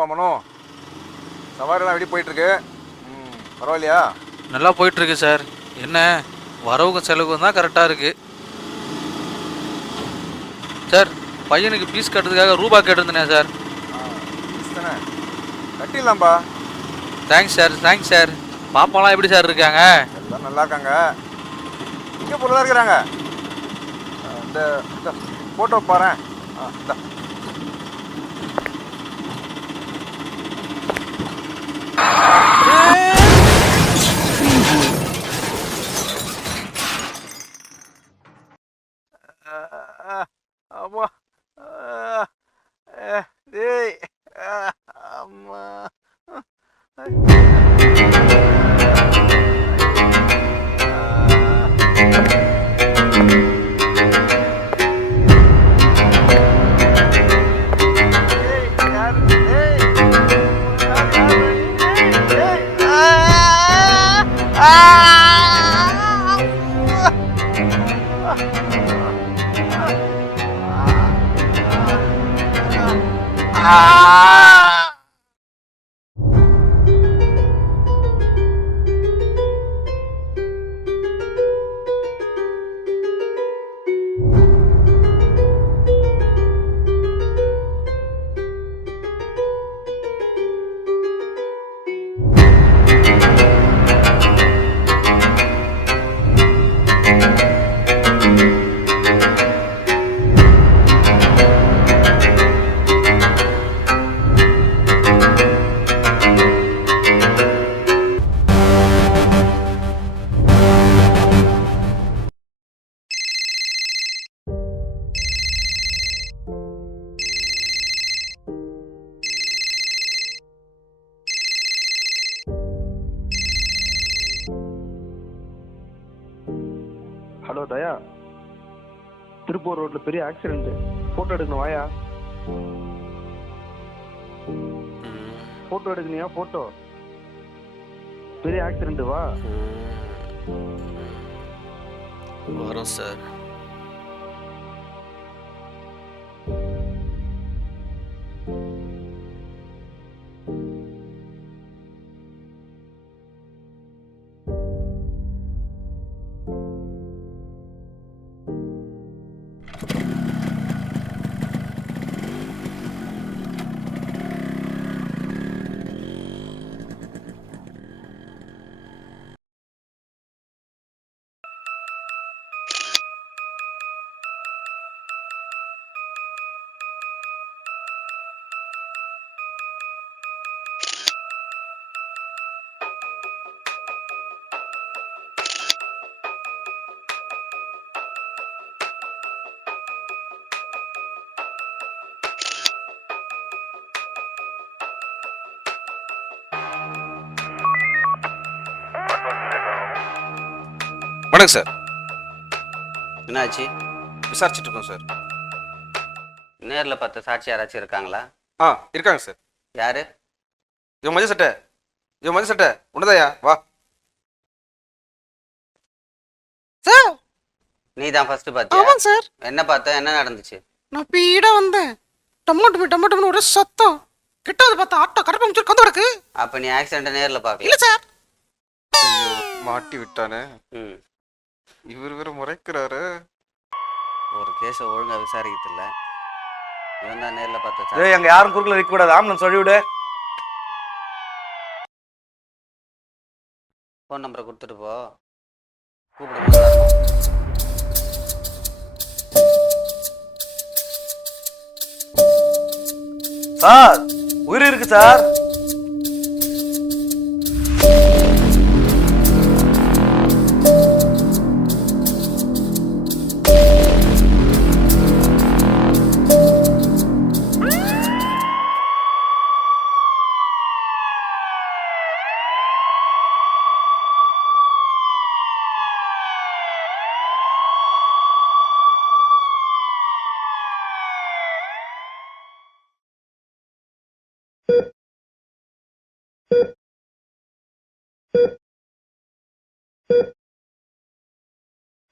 என்னப்பா மனோ, சவாரிலாம் எப்படி போயிட்டுருக்கு? பரவாயில்லையா? நல்லா போயிட்டுருக்கு சார். என்ன வரவுக்கும் செலவுக்கும் தான் கரெக்டாக இருக்குது சார். பையனுக்கு ஃபீஸ் கட்டுறதுக்காக ரூபா கேட்டிருந்தேனே சார். ஃபீஸ் தானே, கட்டிடலாம்ப்பா. Thanks sir, thanks sir. பாப்பாலாம் எப்படி சார் இருக்காங்க? எல்லாம் நல்லா இருக்காங்க. இங்கே பொருளாக இருக்கிறாங்க. இந்த இந்த ஃபோட்டோ பாரு. இந்த அம்மா, டேய், அம்மா. ஹலோ தயா, திருப்பூர் ரோட்ல பெரிய ஆக்சிடென்ட். போட்டோ எடுக்கணும், வாயா. போட்டோ எடுக்கணியா? போட்டோ, பெரிய ஆக்சிடென்ட், வா. வரோம் சார். வணக்கம் சார். என்னாச்சு? விசாரிச்சுட்டு இருக்கோம் சார். நேரில் பார்த்த சாட்சி யாராச்சும் இருக்காங்களா? இருக்காங்க சார். யாரு? இவன் மஞ்சள் சட்டை உன்னதாயா, வா. சார், நீ தான் ஃபர்ஸ்ட் பார்த்தியா? ஆமாங்க சார். என்ன பார்த்த? என்ன நடந்துச்சு? நான் பீடா வந்தேன். டமாட்டோ ஒரு சத்தம். கிட்ட வந்து பார்த்தா ஆட்டோ கடப்ப முடிச்சு கந்து கிடக்கு. அப்ப நீ ஆக்சிடென்ட் நேரில் பார்க்கல? இல்ல சார். மாட்டி விட்டானே. ம். இவர் வேற முறைக்கிறாரு. ஒரு கேஸை ஒழுங்கா விசாரிக்கிறது இல்ல. இவன் தான் நேரில் பார்த்த டேய், அங்க யாரும் குறுக்குல நிக்க கூடாது. ஆம்புலன்ஸ் சொல்லி விடு. ஃபோன் நம்பரை கொடுத்துட்டு போ. கூப்பிடுங்க. சார், உயிர் இருக்கு சார்.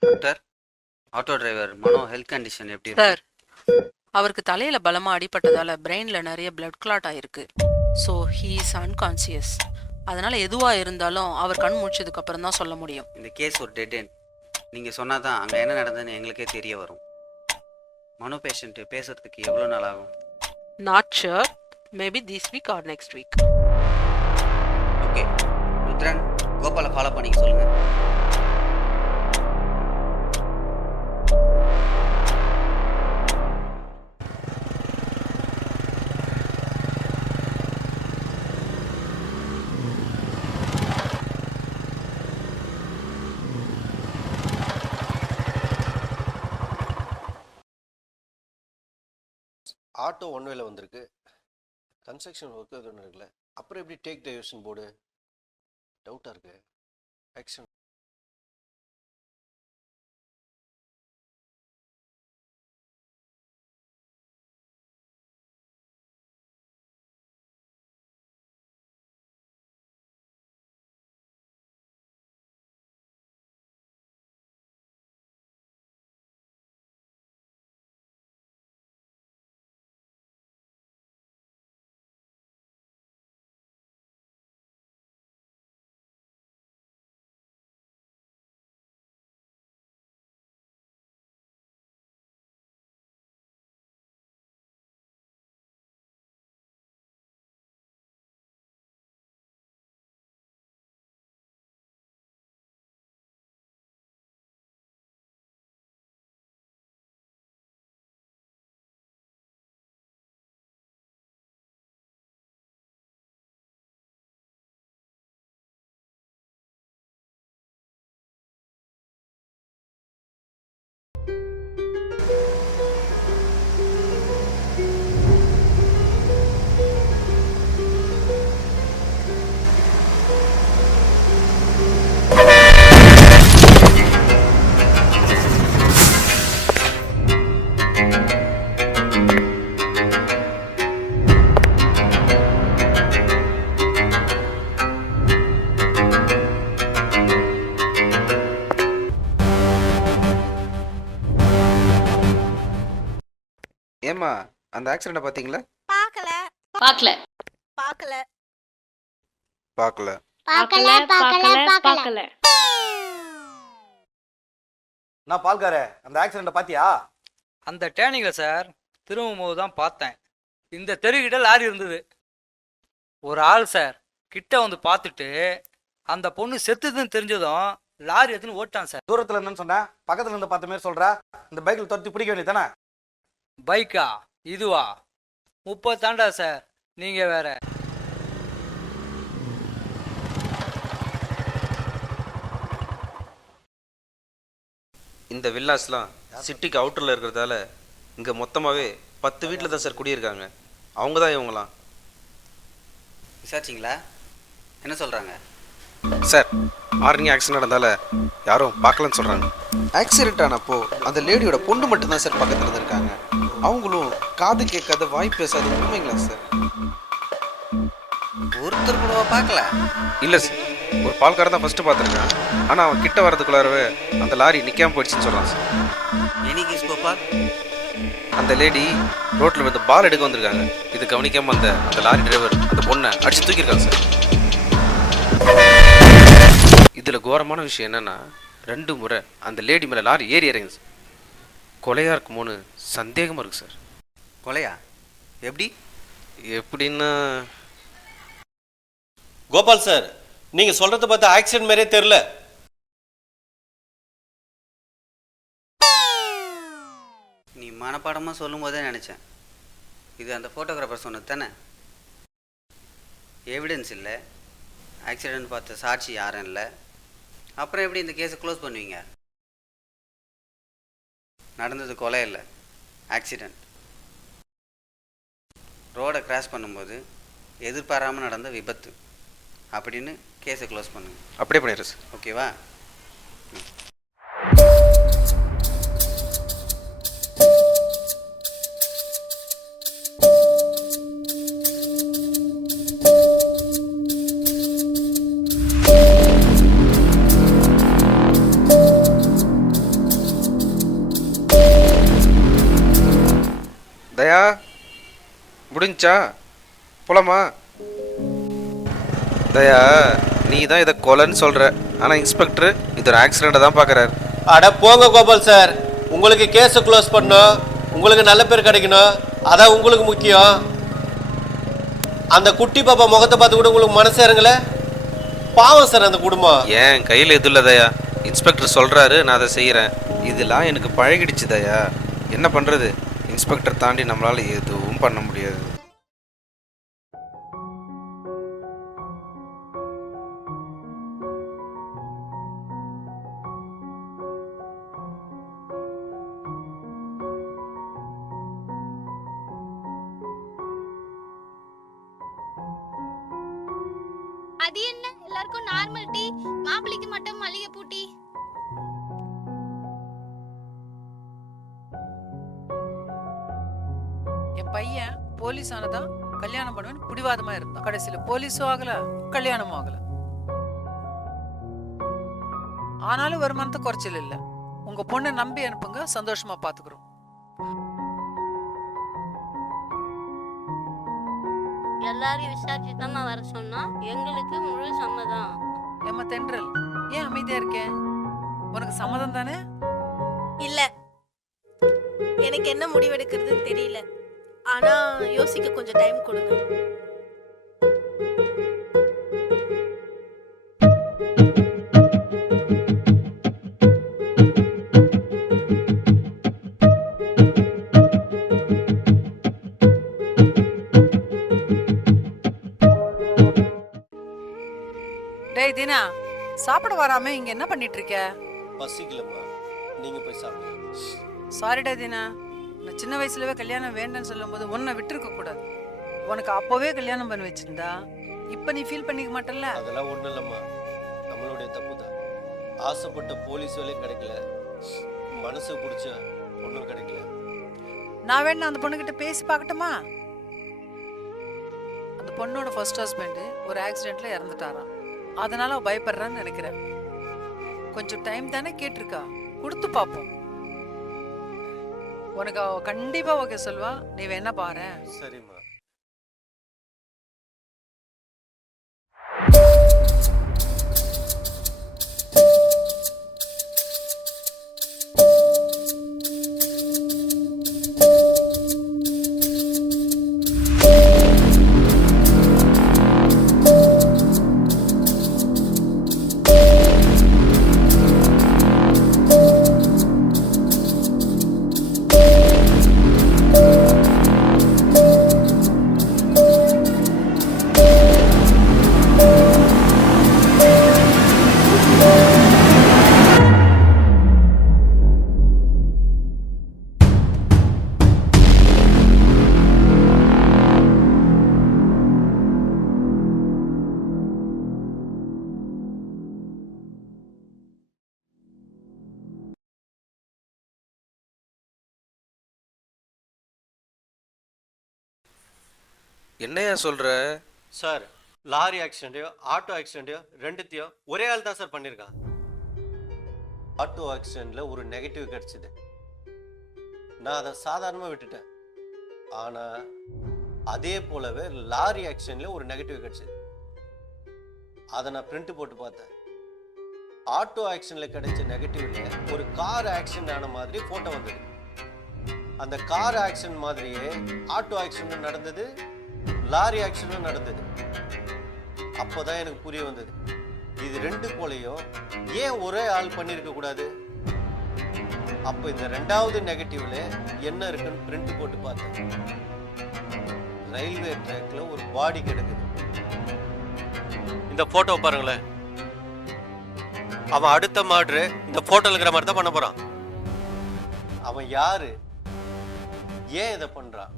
டாக்டர், ஆட்டோ டிரைவர் மனோ ஹெல்த் கண்டிஷன் எப்படி இருக்கு? சார், அவருக்கு தலையில பலமா அடிபட்டதால பிரெயின்ல நிறைய பிளட் கிளாட் ஆயிருக்கு. So he is unconscious. அதனால் எதுவாக இருந்தாலும் அவர் கண் முழிச்சதுக்கு அப்புறம் தான் சொல்ல முடியும். இந்த கேஸ் ஒரு டெட் எண்ட். நீங்கள் சொன்னால் தான் அங்கே என்ன நடந்ததுன்னு எங்களுக்கே தெரிய வரும். மனு பேஷண்ட்டு பேசுறதுக்கு எவ்வளோ நாள் ஆகும்? Not sure, maybe this week or next week. Okay Rudran, கோபாலை ஃபாலோ பண்ணிக்க சொல்லுங்கள். ஆட்டோ ஒன் வேல வந்திருக்கு. கன்ஸ்ட்ரக்ஷன் ஒர்க் எதுவும் இருக்குல்ல, அப்புறம் எப்படி டேக் டைவர்ஷன் போர்டு? டவுட்டாக இருக்கு. ஆக்ஷன் ஏம்மா அந்த ஆக்சிடென்ட்டை பார்த்தீங்களா? பார்க்கல பார்க்கல பார்க்கல பார்க்கல. பார்க்கல பார்க்கல பார்க்கல. நான் பால்கார அந்த ஆக்சிடென்ட்டை பாத்தியா? அந்த டேர்னிங்கில் சார் திரும்பும் போது தான் பார்த்தேன். இந்த தெருக்கிட்ட லாரி இருந்தது. ஒரு ஆள் சார் கிட்ட வந்து பார்த்துட்டு அந்த பொண்ணு செத்துதுன்னு தெரிஞ்சதும் லாரி எடுத்துன்னு ஓட்டான் சார். தூரத்துல இருந்துன்னு சொன்னேன், பக்கத்துல இருந்து பார்த்த மாதிரி சொல்ற. இந்த பைக்கில் துரத்தி பிடிக்க வேண்டியதானே? பைக்கா இதுவா? 30 தாண்டா சார், நீங்க வேற. இந்த வில்லாஸ்லாம் சிட்டிக்கு அவுட்டரில் இருக்கிறதால இங்கே மொத்தமாகவே 10 வீட்டில் தான் சார் குடியிருக்காங்க. அவங்க தான் இவங்களாம். விசாரிச்சிங்களா? என்ன சொல்கிறாங்க? சார் மார்னிங் ஆக்சிடென்ட் நடந்தால யாரும் பார்க்கலன்னு சொல்கிறாங்க. ஆக்சிடென்ட் ஆனப்போ அந்த லேடியோட பொண்ணு மட்டும்தான் சார் பக்கத்தில் இருந்திருக்காங்க. அவங்களும் காது கேட்காத வாய் பேசாத. உண்மைங்களா சார்? ஒருத்தர் கூடவா பார்க்கல? இல்லை சார், ஒரு பால்காரன் தான் ஃபஸ்ட்டு பார்த்துருக்கான். ஆனால் அவன் கிட்ட வரதுக்குள்ளாரவே அந்த லாரி நிற்காம போயிடுச்சுன்னு சொல்கிறான் சார். Any case Gopal? அந்த லேடி ரோட்டில் வந்து பால் எடுக்க வந்திருக்காங்க. இது கவனிக்காமல் அந்த லாரி டிரைவர் அந்த பொண்ணை அடித்து தூக்கியிருக்காங்க சார். இதில் கோரமான விஷயம் என்னென்னா 2 முறை அந்த லேடி மேலே லாரி ஏறி இறங்குது சார். கொலையாக இருக்குமோன்னு சந்தேகமாக இருக்குது சார். கொலையா? எப்படி? எப்படின்னா கோபால் சார், நீங்க சொல்றத பார்த்தா ஆக்சிடென்ட் மாதிரியே தெரியல. நீ மனப்பாடமாக சொல்லும் போதே நினச்சேன் இது அந்த ஃபோட்டோகிராஃபர் சொன்னது தானே. எவிடன்ஸ் இல்லை, ஆக்சிடென்ட் பார்த்த சாட்சி யாரும் இல்லை, அப்புறம் எப்படி இந்த கேஸை க்ளோஸ் பண்ணுவீங்க? நடந்தது கொலை இல்லை, ஆக்சிடெண்ட். ரோடை கிராஸ் பண்ணும்போது எதிர்பாராமல் நடந்த விபத்து அப்படின்னு கேஸை க்ளோஸ் பண்ணுங்க. அப்படியே பண்ணிடுறேன் சார். ஓகேவா? தயா முடிஞ்சா போலாமா? தயா நீ தான் இதை கொலைன்னு சொல்கிற, ஆனால் இன்ஸ்பெக்டர் இது ஒரு ஆக்சிடெண்ட்டை தான் பார்க்குறாரு. அட போங்க கோபால் சார், உங்களுக்கு கேஸை க்ளோஸ் பண்ணணும், உங்களுக்கு நல்ல பேர் கிடைக்கணும், அதான் உங்களுக்கு முக்கியம். அந்த குட்டி பாப்பா முகத்தை பார்த்து கூட உங்களுக்கு மனசு இறங்கல. பாவம் சார் அந்த குடும்பம். ஏன் கையில் எதுவும் இல்லை தயா, இன்ஸ்பெக்டர் சொல்கிறாரு நான் அதை செய்கிறேன். இதெல்லாம் எனக்கு பழகிடுச்சு தயா, என்ன பண்ணுறது, இன்ஸ்பெக்டர் தாண்டி நம்மளால் எதுவும் பண்ண முடியாது. அது என்ன எல்லாருக்கும் நார்மல் டீ, மாப்பிளைக்கு மட்டும் மல்லிகை பூ டீ? என் பையன் போலீஸ் ஆனதா கல்யாணம் பண்ணுவேன் பிடிவாதமா இருந்தான். கடைசியில போலீஸும் ஆகல, கல்யாணமும் ஆகல. ஆனாலும் வருமானத்தை குறைச்சல் இல்ல. உங்க பொண்ணை நம்பி அனுப்புங்க, சந்தோஷமா பாத்துக்கிறோம். எல்லாரையும் விசாரிச்சு தான் வர சொன்னா, எங்களுக்கு முழு சம்மதம். ஏம்மா தென்றல், ஏன் அமைதியா இருக்கேன்? உனக்கு சம்மதம் தானே? இல்ல, எனக்கு என்ன முடிவெடுக்கிறதுன்னு தெரியல. ஆனா யோசிக்க கொஞ்சம் டைம் கொடுங்க. டேய் தீனா, சாப்பிட வராம இங்க என்ன பண்ணிட்டு இருக்க? பசிக்கலம்மா, நீங்க போய் சாப்பிடுங்க. சாரிடா தீனா, நான் சின்ன வயசுலவே கல்யாணம் வேண்டான்னு சொல்லும் போது உன்னை விட்டுருக்க கூடாது. உனக்கு அப்பவே கல்யாணம் பண்ணி வச்சிருந்தா இப்ப நீ ஃபீல் பண்ணிக்க மாட்டல்ல? அதெல்லாம் ஒண்ணும் இல்லம்மா, நம்மளுடைய தப்பு தான். ஆசைப்பட்ட போலீஸ் வேலையும் கிடைக்கல, மனசு பிடிச்ச பொண்ணும் கிடைக்கல. நான் வேணா அந்த பொண்ணுகிட்ட பேசி பார்க்கட்டுமா? அந்த பொண்ணோட ஃபர்ஸ்ட் ஹஸ்பண்ட் ஒரு ஆக்சிடென்ட்ல இறந்துட்டாராம். அதனால அவ பயப்படுறான்னு நினைக்கிறேன். கொஞ்சம் டைம் தானே கேட்டிருக்கா, கொடுத்து பார்ப்போம். உனக்கு அவ கண்டிப்பா ஓகே சொல்வா, நீ வேணா பாரு. சரிம்மா. என்னையா சொல்கிற? சார், லாரி ஆக்சிடென்ட்டையோ ஆட்டோ ஆக்சிடென்ட்டையோ ரெண்டுத்தையும் ஒரே ஆள் தான் சார் பண்ணியிருக்கான். ஆட்டோ ஆக்சிடென்ட்ல ஒரு நெகட்டிவ் கிடைச்சிது, நான் அதை சாதாரணமாக விட்டுட்டேன். ஆனால் அதே போலவே லாரி ஆக்சிடென்ட்ல ஒரு நெகட்டிவ் கிடைச்சிது, அதை நான் பிரிண்ட் போட்டு பார்த்தேன். ஆட்டோ ஆக்சிடென்ட்ல கிடைச்ச நெகட்டிவ்ல ஒரு கார் ஆக்சிடென்ட் ஆன மாதிரி ஃபோட்டோ வந்தது. அந்த கார் ஆக்சிடென்ட் மாதிரியே ஆட்டோ ஆக்சிடென்ட் நடந்தது, லாரி ஆக்சிடென்ட் நடந்தது. அப்போதான் எனக்கு புரிய வந்தது, இது ரெண்டு போலையும் ஏன் ஒரே ஆள் பண்ணியிருக்க கூடாது. அப்போ இந்த ரெண்டாவது நெகட்டிவ்ல என்ன இருக்குன்னு பிரிண்ட் போட்டு பார்த்தேன். ரயில்வே ட்ராக்ல ஒரு பாடி கிடக்குது. இந்த போட்டோ பாருங்களேன், அவன் அடுத்த மாட்ரு இந்த போட்டோல இருக்கிற மாதிரி தான் பண்ண போறான். அவன் யாரு, ஏன் இதை பண்றான்?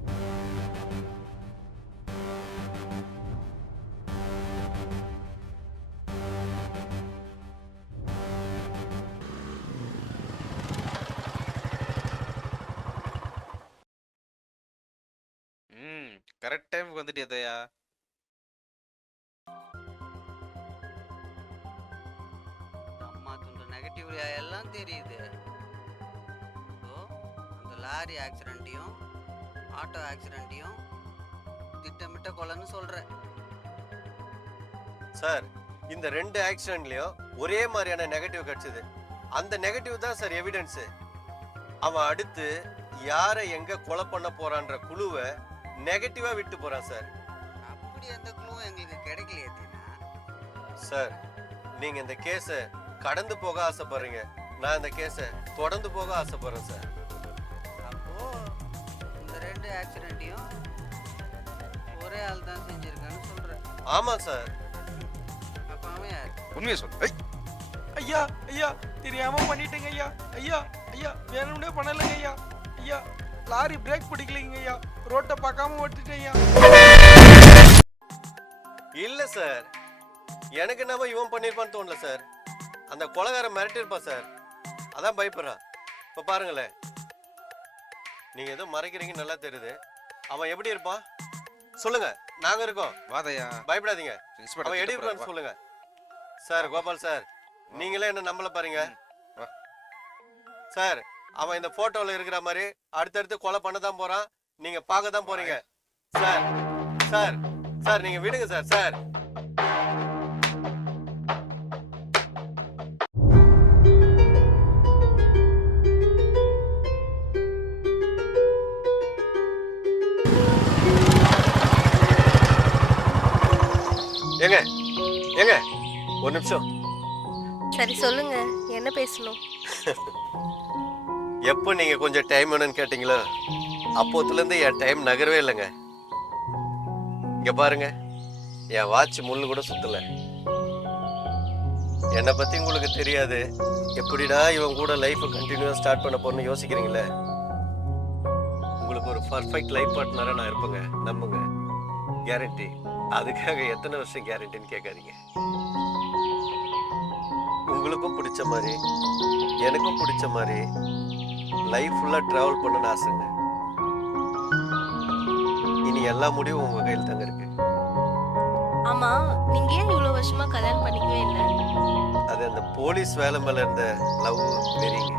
கரெக்ட் டைமுக்கு வந்துட்டியா தயா? அம்மா துண்டு நெகட்டிவ் எல்லாம் தெரியுது. ஸோ அந்த லாரி ஆக்சிடென்ட்டையும் ஆட்டோ ஆக்சிடென்ட்டையும் திட்டமிட்ட கொலைன்னு சொல்கிறேன். சார் இந்த 2 ஆக்சிடென்ட்லயும் ஒரே மாதிரியான நெகட்டிவ் கிடைச்சது. அந்த நெகட்டிவ் தான் சார் எவிடன்ஸ். அவன் அடுத்து யாரை எங்க கொலை பண்ண போறான்ற குழுவை நெகட்டிவா விட்டு போறான் சார். அப்படி எந்த க்ளூவும் எங்களுக்கு கிடைக்கலையே தீனா. சார் நீங்க இந்த கேஸை கடந்து போக ஆசைப்படுறீங்க, நான் இந்த கேஸை தொடர்ந்து போக ஆசைப்படுறேன் சார். அப்போ இந்த 2 ஆக்சிடென்ட்டையும் ஒரே ஆள் தான் செஞ்சிருக்கான்னு சொல்றேன். ஆமா சார். அப்ப அவன் யார்? உண்மையை சொல்லு. ஐயா ஐயா தெரியாம பண்ணிட்டேங்க ஐயா. ஐயா ஐயா வேணும்னே பண்ணலைங்க ஐயா. ஐயா லாரி பிரேக் பிடிக்கலைங்க ஐயா. ரோட்டை பார்க்காம ஓட்டிட்டேன் ஐயா. இல்ல சார், எனக்கு என்னமோ இவன் பண்ணிருப்பான்னு தோணல சார். அந்த கொலைகாரன் மிரட்டிருப்பா சார், அதான் பயப்படுறான். இப்ப பாருங்களேன், நீங்க ஏதோ மறைக்கிறீங்க நல்லா தெரியுது. அவன் எப்படி இருப்பான் சொல்லுங்க, நாங்க இருக்கோம். வாதையா பயப்படாதீங்க, அவன் எப்படி இருப்பான்னு சொல்லுங்க. சார் கோபால் சார், நீங்களே என்ன நம்பல பாருங்க சார். அவன் இந்த போட்டோல இருக்கிற மாதிரி அடுத்தடுத்து கொலை பண்ண தான் போறான், நீங்க பார்க்க தான் போறீங்க சார். சார் சார் நீங்க விடுங்க சார். சார் ஏங்க ஏங்க ஒரு நிமிஷம். சரி சொல்லுங்க, என்ன பேசணும்? எப்போ நீங்க கொஞ்சம் டைம் வேணும்னு கேட்டீங்களோ அப்போத்துல இருந்து என் டைம் நகரவே இல்லைங்க. இங்க பாருங்க, என் வாட்ச் முள்ளு கூட சுத்தல. என்னை பத்தி உங்களுக்கு தெரியாது, எப்படிடா இவன் கூட லைஃப் கண்டினியூவா ஸ்டார்ட் பண்ண போறேன்னு யோசிக்கிறீங்களே. உங்களுக்கு ஒரு பர்ஃபெக்ட் லைஃப் பார்ட்னரா நான் இருப்பேங்க, நம்புங்க. கேரண்டி. அதுக்காக எத்தனை வருஷம் கேரண்டின்னு கேட்காதீங்க. உங்களுக்கும் பிடிச்ச மாதிரி எனக்கும் பிடிச்ச மாதிரி லைஃப் ஃபுல்லா டிராவல் பண்ணணும்னு ஆசைங்க. இனி எல்லா முடிவும் உங்க கையில் தாங்க இருக்கு. ஆமா, நீங்க ஏன் இவ்வளவு வருஷமா கல்யாணம் பண்ணிக்கவே இல்லை? அது அந்த போலீஸ் வேலை மேல இருந்த லவ் வெறிங்க.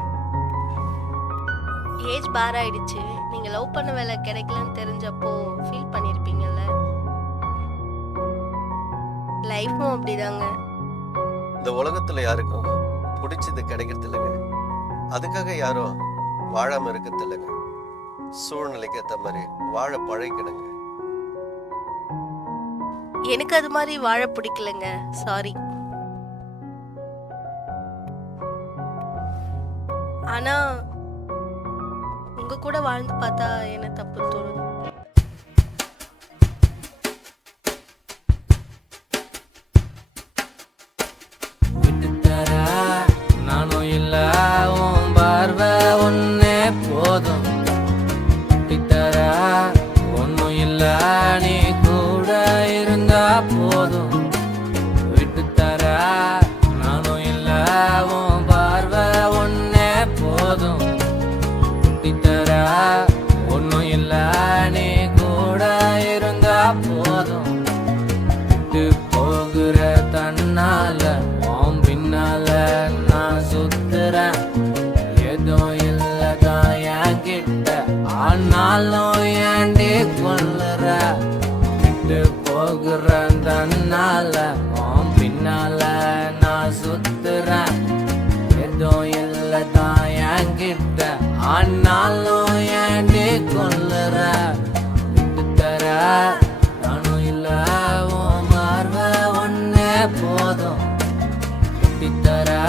ஏஜ் பார் ஆயிடுச்சு, நீங்க லவ் பண்ண வேலை கிடைக்கலன்னு தெரிஞ்சப்போ ஃபீல் பண்ணிருப்பீங்கல்ல. லைஃபும் அப்படிதாங்க. இந்த உலகத்துல யாருக்கும் பிடிச்சது கிடைக்கிறது இல்லைங்க, அதுக்காக யாரும் வாழாம இருக்கிறது இல்லைங்க. சூழ்நிலைக்கு ஏற்ற மாதிரி வாழ பழகிக்கணுங்க. எனக்கு அது மாதிரி வாழ பிடிக்கலங்க, சாரி. ஆனா உங்க கூட வாழ்ந்து பார்த்தா என்ன தப்பு தோணுது. நானும் இல்ல உன் பார்வை ஒன்னே போதும். விட்டுத்தரா ஒன்னும் இல்ல நீ கூட இருந்தா போதும். விட்டுத்தரா நானும் இல்ல உன் பார்வை ஒன்னே போதும். விட்டுத்தரா ஒன்னும் இல்ல நீ கூட இருந்தா போதும். விட்டு போகிற தன்னால பின்னால நான் சுத்துறேன். எதுவும் இல்லதான் என் கிட்ட, ஆனாலும் ஏண்டி கொல்லுற. விட்டு போகிற தன்னால பின்னால நான் சுத்துறேன். எதுவும் இல்லதான் என் கிட்ட, ஆனாலும் ஏண்டி கொல்லுற. விட்டு தர நானும் இல்ல உன் பார்வை ஒன்னே போதும். விட்டுத்தரா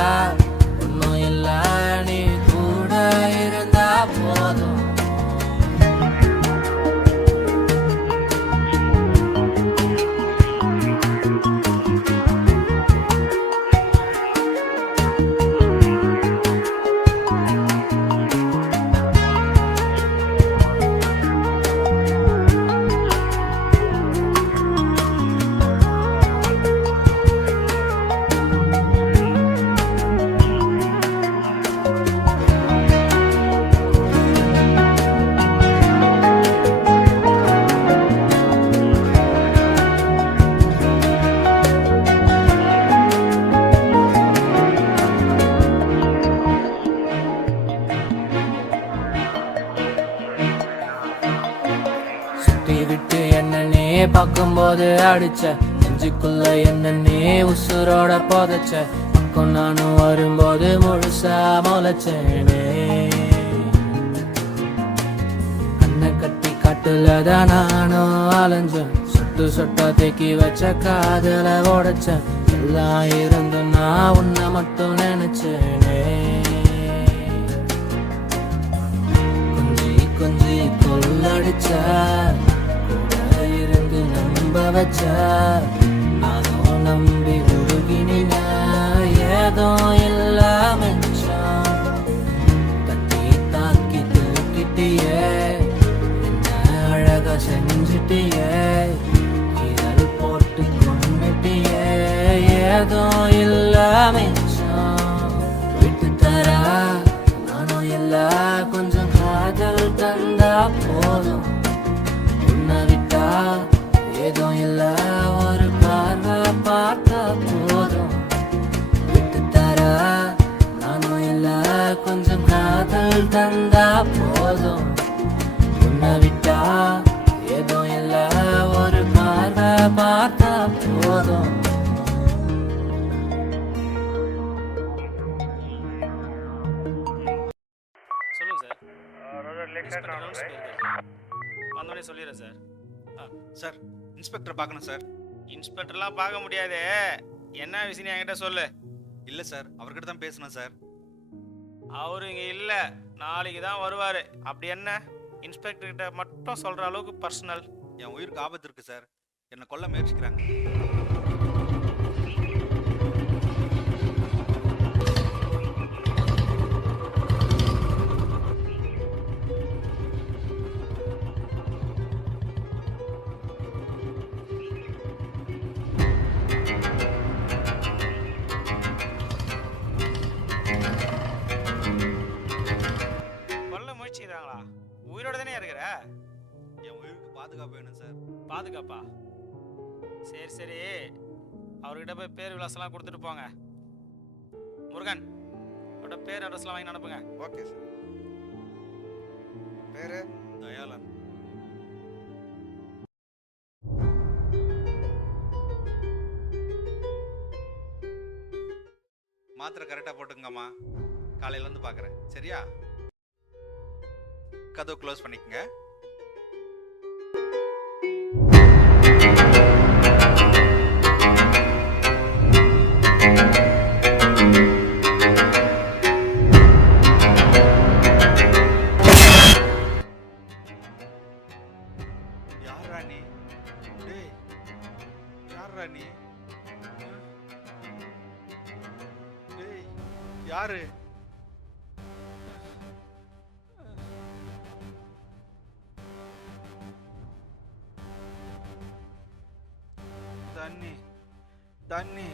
ஒன்னும் இல்ல நீ கூட இருந்தா போதும். பார்க்கும்போது அடிச்ச நெஞ்சுக்குள்ள என்ன நீ உசுரோட புதைச்ச பக்கம் நானும் வரும்போது முழுசா முளைச்சேனே கண்ணை கட்டி காட்டுலதான் நானும் அலைஞ்சேன் சொட்டு சொட்டா தேக்கி வச்ச காதல உடைச்சேன் எல்லாம் இருந்து நான் உன்னை மட்டும் நினைச்சேனே கொஞ்சி கொஞ்சி கொள்ளடிச்ச கூட இருந்து நம்ப வச்ச நானும் நம்பி உருகின ஏதோ எல்லாம் மிச்சம் தட்டி தாக்கி தூக்கிட்டியே என்ன அழகா செஞ்சுட்டியே இதழ் போட்டு கொண்டுட்டியே ஏதோ எல்லாம் மிச்சம் விட்டு தர நானும் எல்லா கொஞ்சம் காதல் தந்தா போதும் உன்னை விட்டா ஏதோ இல்ல ஒரு பார்வை பார்த்தா போதும் விட்டு தர நானும் இல்ல கொஞ்சம் காதல் தந்தா போதும் உன்னை விட்டா ஏதோ இல்ல ஒரு பார்வை பார்த்தா போதும் சொல்லுங்க சார் வந்தோடனே சொல்லிடுறேன் சார். சார் இன்ஸ்பெக்டர் பார்க்கணும் சார். இன்ஸ்பெக்டர்லாம் பார்க்க முடியாது. என்ன விஷயம் என்கிட்ட சொல்லு. இல்லை சார், அவர்கிட்ட தான் பேசணும் சார். அவரு இங்கே இல்லை, நாளைக்கு தான் வருவார். அப்படி என்ன இன்ஸ்பெக்டர் கிட்ட மட்டும் சொல்கிற அளவுக்கு பர்சனல்? என் உயிருக்கு ஆபத்து இருக்கு சார். என்னை கொல்ல முயற்சிக்கிறாங்க. கொல்ல முயற்சிக்கிறாங்களா? உயிரோட தானே இருக்கிற? என் உயிருக்கு பாதுகாப்பு வேணும் சார். பாதுகாப்பா? சரி சரி, அவர்கிட்ட போய் பேர் விலாசம்லாம் கொடுத்துட்டு போங்க. முருகன், அவரோட பேர் அட்ரஸ்லாம் வாங்கி அனுப்புங்க. Okay sir. பேரு தயாளன். மாத்திரை கரெக்டாக போட்டுங்கம்மா. காலையில இருந்து பார்க்குறேன், சரியா? கதவு க்ளோஸ் பண்ணிக்கங்க. யார் ராணி? டேய், யார் ராணி? டேய், யாரு? தண்ணி தண்ணி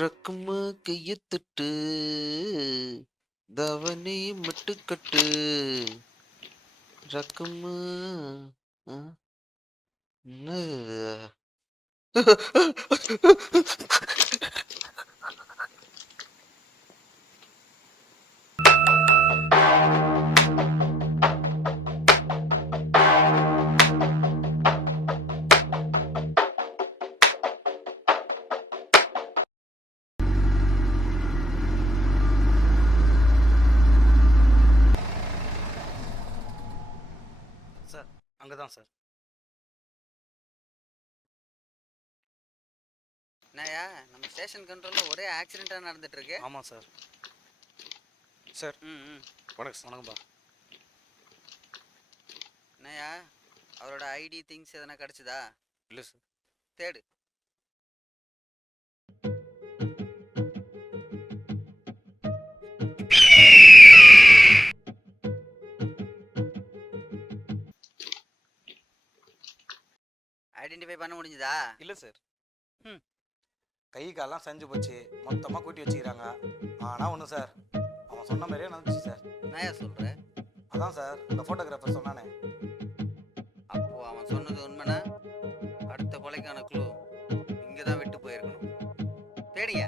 ரக்குமா கைய தொட்டு தவணி மட்டுக்கட்டு ரக்குமா என்னது சார் அங்கே தான் சார். என்னய்யா நம்ம ஸ்டேஷன் கண்ட்ரோலில் ஒரே ஆக்சிடெண்ட்டாக நடந்துட்டு இருக்கு. ஆமாம் சார். சார் ம். வணக்கம் வணக்கம்பா. என்னய்யா அவரோட ஐடி திங்ஸ் எதனா கிடச்சிதா? இல்லை சார். தேடு. ஐடென்டிஃபை பண்ண முடிஞ்சுதா? இல்லை சார். கை காலெல்லாம் செஞ்சு போச்சு, மொத்தமாக கூட்டி வச்சுக்கிறாங்க. ஆனால் ஒன்று சார், அவன் சொன்ன மாதிரியே நடந்துச்சு சார். என்னய்யா சொல்கிற? அதான் சார் இந்த ஃபோட்டோகிராஃபர் சொன்னானே. அப்போ அவன் சொன்னது உண்மைனா அடுத்த கொலைக்கான க்ளூ இங்கே தான் விட்டு போயிருக்கணும். தேடிங்க.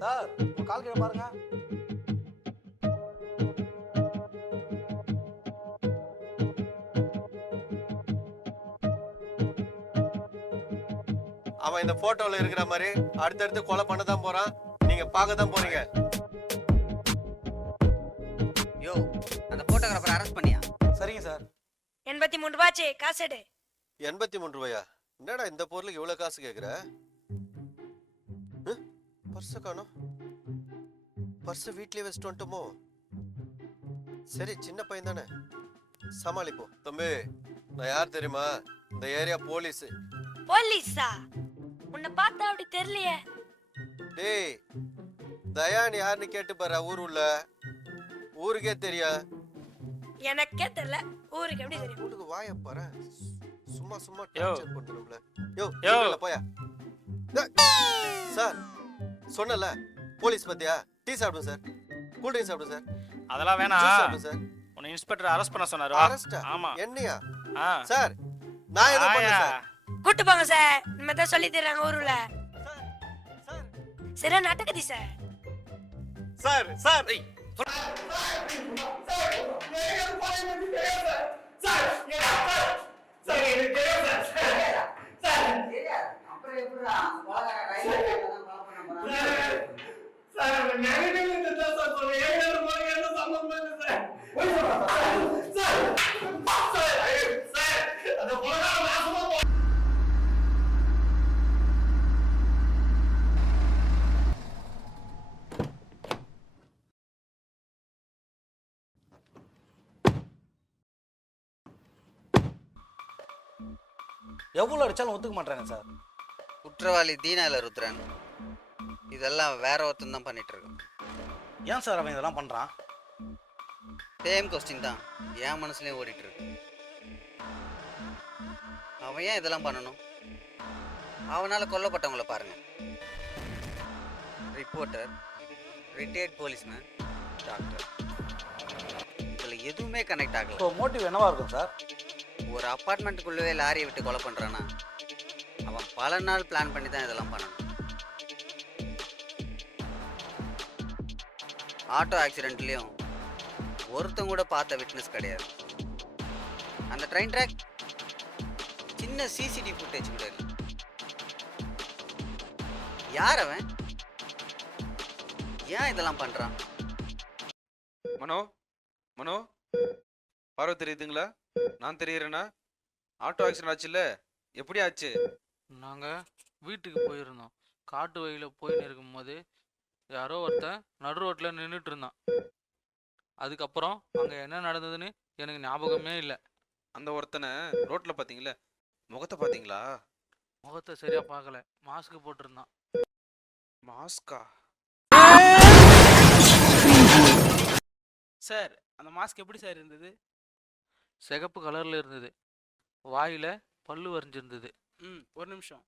சார் கால் கீழே பாருங்க. அவன் இந்த போட்டோல இருக்கிற மாதிரி அடுத்தடுத்து கொலை பண்ண தான் போறான். நீங்க பார்க்க தான் போறீங்க. யோ, அந்த போட்டோகிராஃபர் அரெஸ்ட் பண்ணியா? சரிங்க சார். 83 ரூபாச்சு, காசு எடு. 83 ரூபாயா? என்னடா இந்த பொருளுக்கு இவ்வளவு காசு கேக்குற? பர்ஸ காணோம். பர்ஸ வீட்லயே வச்சுட்டு வந்துட்டோமோ? சரி, சின்ன பையன் தானே, சமாளிப்போம். தம்பி, நான் யார் தெரியுமா? இந்த ஏரியா போலீஸ். போலீஸா? உன்னை பார்த்தா அப்படி தெரியலையே. டேய், தயான் யாருன்னு கேட்டு பாரு. ஊருள்ள ஊருக்கே தெரியும். எனக்கே தெரியல, ஊருக்கு எப்படி தெரியும்? ஊருக்கு வாய பாரு. சும்மா சும்மா டார்ச்சர் பண்றீங்களே. யோ போயா. சார் சொன்னல, போலீஸ் பத்தியா? டீ சாப்பிடுங்க சார், கூல் ட்ரிங்க் சாப்பிடுங்க சார். அதெல்லாம் வேணாம். சாப்பிடுங்க சார். உன்னை இன்ஸ்பெக்டர் அரெஸ்ட் பண்ண சொன்னாரு. அரெஸ்டா? ஆமா. என்னையா? சார் நான் எதுவும் பண்ணல சார். கூட்டு போங்க சார், நம்ம தான் சொல்லி தர்றாங்க ஊருல. சரியா நாட்டகதி சார். சார் சார் எவ்வளவு அடிச்சாலும் ஒத்துக்க மாட்டாங்க சார். குற்றவாளி தீனால ருத்ரன். இதெல்லாம் வேற ஒருத்தன் தான் பண்ணிட்டு இருக்கான். ஏன் சார் அவன் இதெல்லாம் பண்றான்? சேம் கொஸ்டின் தான் என் மனசுலயும் ஓடிட்டு இருக்கு. அவன் ஏன் இதெல்லாம் பண்ணணும்? அவனால கொல்லப்பட்டவங்கள பாருங்க. Reporter, retired policeman, doctor. இதுல எதுவுமே கனெக்ட் ஆகல. ஸோ மோட்டிவ் என்னவா இருக்கும் சார்? ஒரு அப்பார்ட்மெண்ட்டுக்குள்ளவே லாரியை விட்டு கொலை பண்றானா, அவன் பல நாள் பிளான் பண்ணி தான் இதெல்லாம் பண்ணணும். ஆட்டோ ஆக்சிடென்ட்லயும் ஒருத்தங்க கூட பார்த்த விட்னஸ் கிடையாது. அந்த ட்ரெயின் ட்ராக் சின்ன சிசிடிவி ஃபுட்டேஜ் கூட இல்லை. யார் அவன்? ஏன் இதெல்லாம் பண்றான்? மனோ, மனோ, பார்வை தெரியுதுங்களா? நான் தெரியறேனா? ஆட்டோ ஆக்சிடென்ட் ஆச்சுல்ல, எப்படி ஆச்சு? நாங்கள் வீட்டுக்கு போயிருந்தோம். காட்டு வழியில் போயின்னு இருக்கும்போது யாரோ ஒருத்தன் நடு ரோட்டில் நின்றுட்டு இருந்தான். அதுக்கப்புறம் அங்கே என்ன நடந்ததுன்னு எனக்கு ஞாபகமே இல்லை. அந்த ஒருத்தனை ரோட்டில் பார்த்தீங்களா? முகத்தை பார்த்தீங்களா? முகத்தை சரியாக பார்க்கல, மாஸ்க் போட்டிருந்தான். மாஸ்கா? சார் அந்த மாஸ்க் எப்படி சார் இருந்தது? சிகப்பு கலரில் இருந்தது, வாயில் பல்லு வரைஞ்சிருந்தது. ஒரு நிமிஷம்.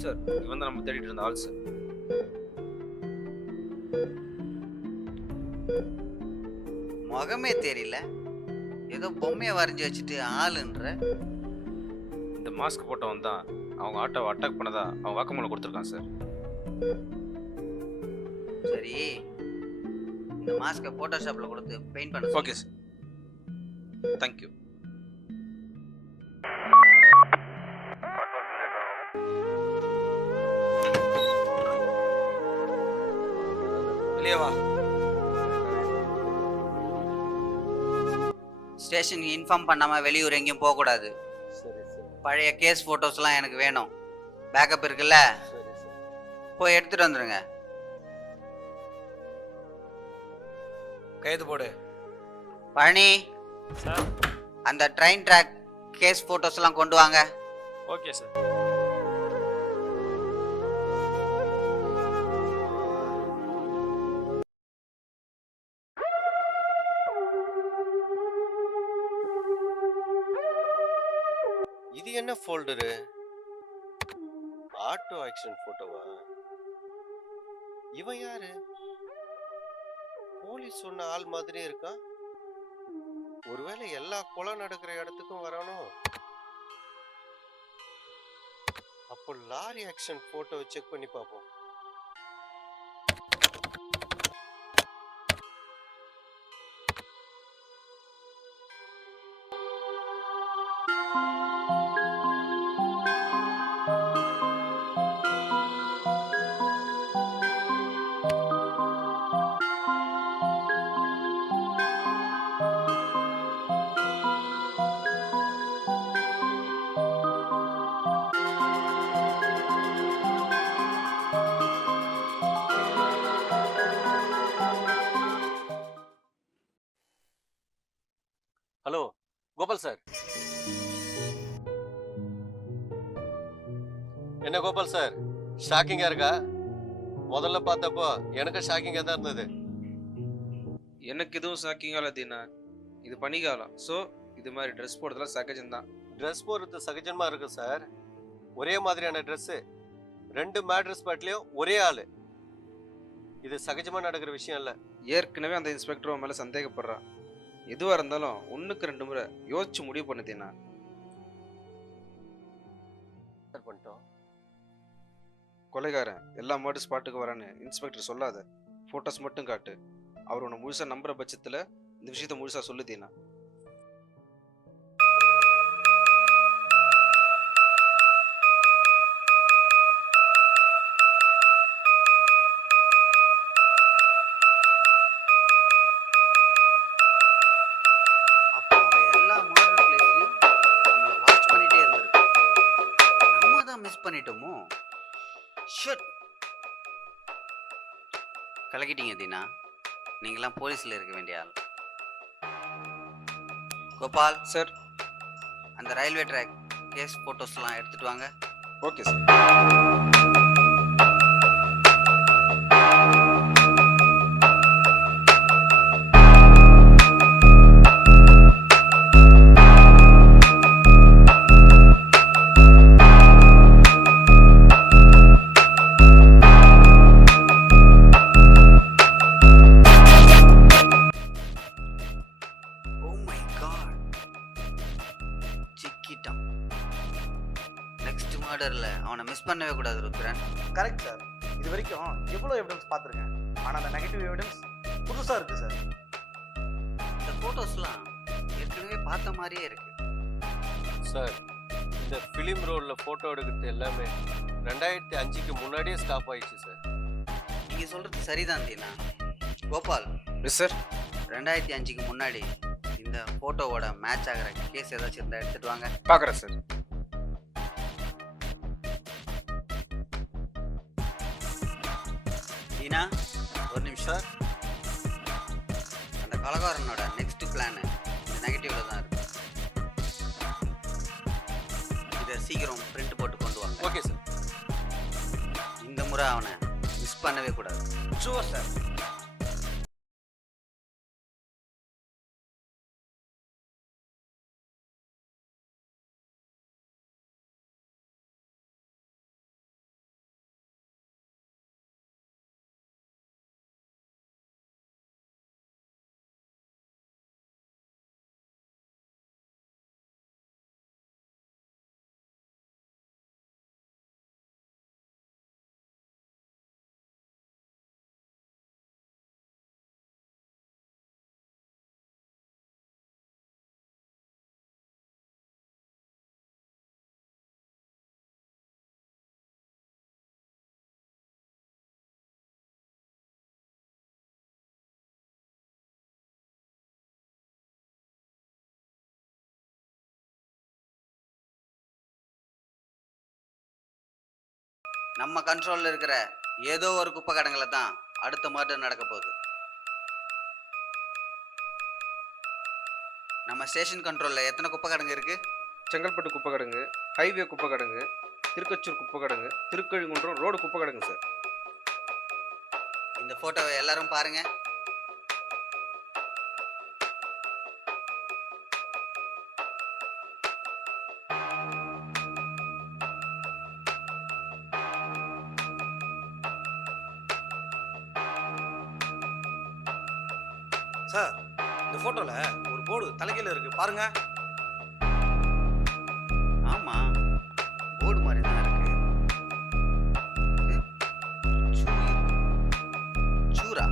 சார், இவன் தான் நம்ம தேடிட்டு இருந்த ஆள் சார். முகமே தெரியல, ஏதோ பொம்மையை வரைஞ்சி வச்சுட்டு ஆளுன்ற. இந்த மாஸ்க் போட்டவன் தான் அவங்க ஆட்டோவை அட்டாக் பண்ணதா அவன் வாக்குமூலம் கொடுத்துருக்கான் சார். சரி, இந்த மாஸ்கை ஃபோட்டோஷாப்பில் கொடுத்து பெயிண்ட் பண்ண ஓகே சார், தேங்க்யூ. வெளியே வா. ஸ்டேஷனுக்கு இன்ஃபார்ம் பண்ணாமல் வெளியூர் எங்கேயும் போகக்கூடாது. சரி சரி பழைய கேஸ் ஃபோட்டோஸ்லாம் எனக்கு வேணும். பேக்கப் இருக்குல்ல, சரி சரி. போய் எடுத்துகிட்டு வந்துடுங்க. கைது போடு. பழனி, சார். அந்த ட்ரெயின் ட்ராக் கேஸ் ஃபோட்டோஸ்லாம் கொண்டு வாங்க. Okay sir. இது என்ன ஃபோல்டரு? Auto accident போட்டோவா? இவன் யாரு? போலீஸ் சொன்ன ஆள் மாதிரி இருக்கான். ஒருவேளை எல்லா கொலை நடக்கிற இடத்துக்கும் வரானோ? அப்போ லாரி ஆக்சிடென்ட் போட்டோ செக் பண்ணி பார்ப்போம். Hello Gopal sir. என்ன கோபால் சார், ஷாக்கிங்கா இருக்கா? முதல்ல பார்த்தப்போ எனக்கு ஷாக்கிங்கா தான் இருந்தது. எனக்கு எதுவும் ஷாக்கிங்காக இல்லை தீனா. இது பனிக்காலம், ஸோ இது மாதிரி ட்ரெஸ் போடுறதுலாம் சகஜம்தான். ட்ரெஸ் போடுறது சகஜமா இருக்கு சார். ஒரே மாதிரியான ட்ரெஸ்ஸு, 2 மேட்ரஸ் ஸ்பாட்லயும் ஒரே ஆளு. இது சகஜமா நடக்கிற விஷயம் இல்லை. ஏற்கனவே அந்த இன்ஸ்பெக்டர் மேலே சந்தேகப்படுறான். எதுவாக இருந்தாலும் 1க்கு 2 முறை யோசிச்சு முடிவு பண்ணு தீனா. பண்ணிட்டோம். கொலைகாரன் எல்லா மர்டர் ஸ்பாட்டுக்கு வரான்னு இன்ஸ்பெக்டர் சொல்லாத, ஃபோட்டோஸ் மட்டும் காட்டு. அவர் உன்னை முழுசாக நம்புற பட்சத்தில் இந்த விஷயத்த முழுசாக சொல்லு தீனா. அப்போ அவன் எல்லா மர்டர் பிளேஸ்லையும் நம்மளை வாட்ச் பண்ணிட்டே இருந்திருக்கான். நம்ம தான் மிஸ் பண்ணிட்டோமோ? ஷிட். கலக்கிட்டீங்க தீனா. நீங்களாம் போலீஸில் இருக்க வேண்டிய ஆள். கோபால் சார். அந்த ரயில்வே ட்ராக் கேஸ் ஃபோட்டோஸ்லாம் எடுத்துட்டு வாங்க. Okay sir. Oh my God, சிக்கிட்டான். நெக்ஸ்ட் மர்டரில் அவனை மிஸ் பண்ணவே கூடாது ருத்ரன். Correct sir. இது வரைக்கும் எவ்வளோ எவிடன்ஸ் பார்த்துருக்கேன், ஆனால் அந்த நெகட்டிவ் எவிடன்ஸ் புதுசாக இருக்குது சார். இந்த ஃபோட்டோஸ்லாம் ஏற்கனவே பார்த்த மாதிரியே இருக்கு. சார், இந்த ஃபிலிம் ரோலில் ஃபோட்டோ எடுக்கிறது எல்லாமே 2005க்கு முன்னாடியே ஸ்டாப் ஆயிடுச்சு சார். நீங்கள் சொல்கிறது சரிதான் தீனா. Gopal, yes sir. 2005க்கு முன்னாடி இந்த ஃபோட்டோவோட மேட்ச் ஆகிற கேஸ் ஏதாச்சும் இருந்தால் எடுத்துகிட்டு வாங்க. பார்க்குறேன் சார். தீனா, ஒரு நிமிஷம். அந்த கலகாரனோட நெக்ஸ்ட் பிளான் இந்த நெகட்டிவ்ல தான் இருக்கு. இதை சீக்கிரம் பிரிண்ட் போட்டு கொண்டு வாங்க. Okay sir. இந்த முறை அவனை மிஸ் பண்ணவே கூடாது. Sure sir. நம்ம கண்ட்ரோலில் இருக்கிற ஏதோ ஒரு குப்பை கடங்களை தான் அடுத்த மர்டர் நடக்க போகுது. நம்ம ஸ்டேஷன் கண்ட்ரோலில் எத்தனை குப்பை கடங்கு இருக்கு? செங்கல்பட்டு குப்பை கிடங்கு, ஹைவே குப்பை கிடங்கு, திருக்கச்சூர் குப்பை கிடங்கு, திருக்கழுங்குன்றம் ரோடு குப்பை கிடங்கு சார். இந்த ஃபோட்டோவை எல்லாரும் பாருங்க. சார், இந்த போட்டோல ஒரு போர்டு தலைகீழ இருக்கு பாருங்க. ஆமா, போர்டு மாதிரி தான் இருக்கு. சூரா,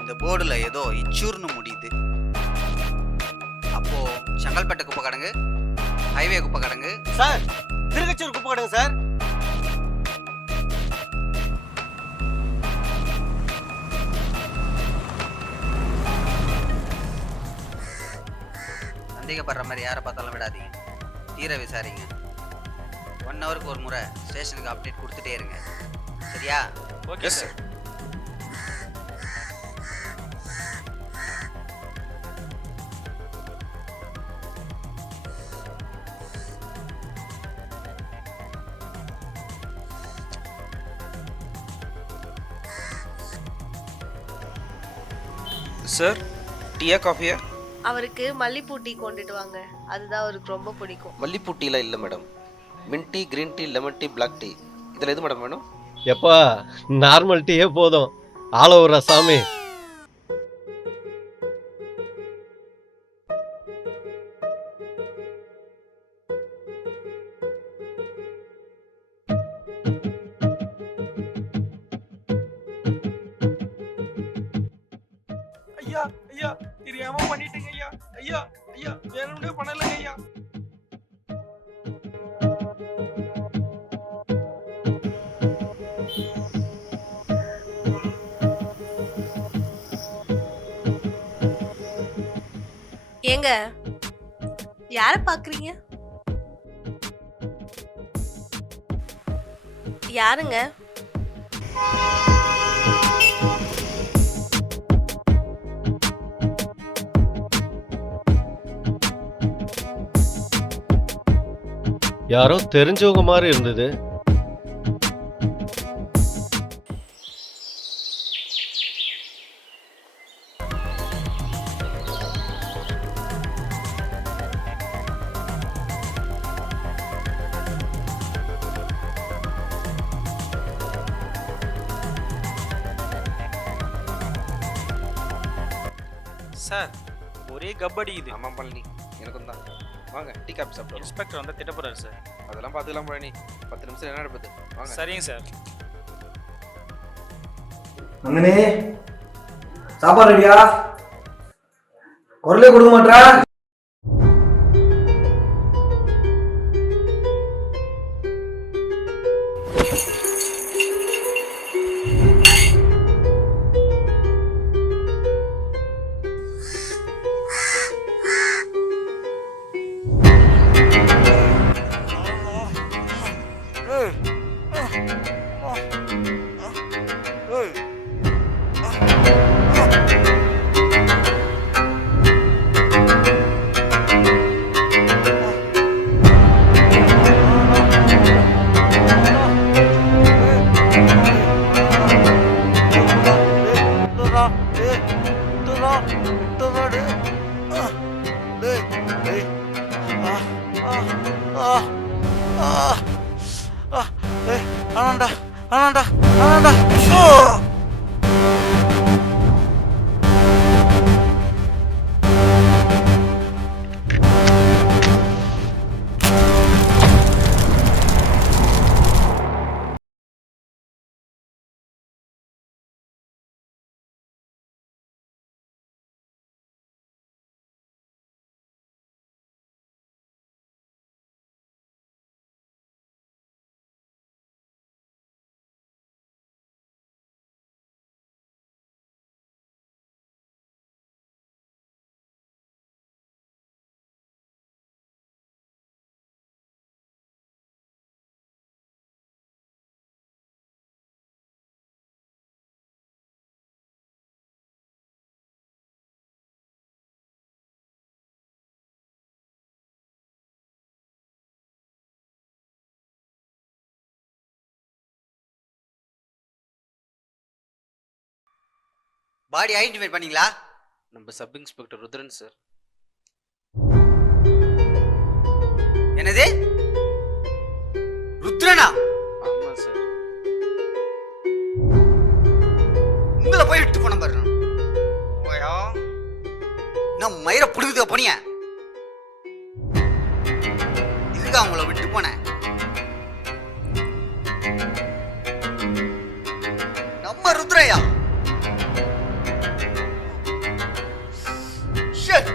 இந்த போர்டுல ஏதோ இச்சூர்னு முடியுது. அப்போ செங்கல்பட்டு குப்பை கடங்கு, ஹைவே குப்பை கடங்கு. சார், திருக்கச்சூர் குப்பை கிடங்கு சார். சந்தேகப்படுற மாதிரி யாரை பார்த்தாலும் விடாதீங்க, தீர விசாரிங்க. 1 ஹவருக்கு ஒரு முறை ஸ்டேஷனுக்கு அப்டேட் கொடுத்துட்டே இருங்க, சரியா? Okay sir. சார், டீயா காஃபியா? அவருக்கு மல்லிப்பூ டீ கொண்டுட்டு வாங்க, அதுதான் அவருக்கு ரொம்ப பிடிக்கும். மல்லிப்பூ டீலாம் இல்லை madam. Mint tea, green tea, lemon tea, black tea, இதில் எது மேடம் வேணும்? எப்பா, நார்மல் டீயே போதும். ஆல் ஓவர் சாமி. ஐயா ஐயா தெரியாம பண்ணிட்டேங்க ஐயா. ஐயா ஐயா வேணும்னே பண்ணலைங்க ஐயா. ஏங்க, யார பாக்குறீங்க? யாருங்க? யாரோ தெரிஞ்சவங்க மாதிரி இருந்தது. சார், ஒரே கபடி இது. ஆமாம் பழனி, எனக்கும் தான். வாங்க டீ காப்பி சாப்பிடுவோம். இன்ஸ்பெக்டர் வந்து திட்ட போறாரு சார். அதெல்லாம் பார்த்துக்கலாம் பழனி. 10 நிமிஷம் என்ன நடப்பது? வாங்க. சரிங்க சார். நந்தினி, சாப்பாடு ரெடியா? குரலே கொடுக்க மாட்டா? பாடி ஐடென்டிஃபை பண்ணீங்களா? நம்ம சப் இன்ஸ்பெக்டர் ருத்ரன் சார். என்னது? ருத்ரனா? ஆமாம் சார். உங்களை போய் விட்டு போன பாரு. ஓயா நான் மயிரை புடுங்குதோ போனிய இதுதான் உங்களை விட்டு போனேன். நம்ம ருத்ரையா? Shit.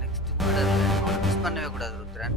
Next murder அவனை மிஸ் பண்ணவே கூடாது ருத்ரன்.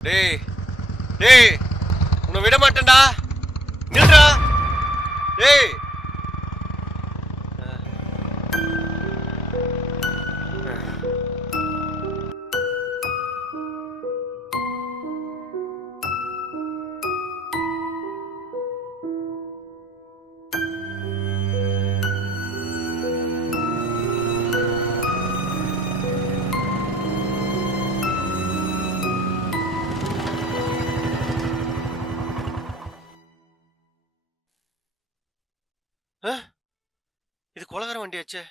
டேய் டேய் உன்னை விட மாட்டேன்டா. நில்றா. டேய் இது கொலகார வண்டியாச்சே.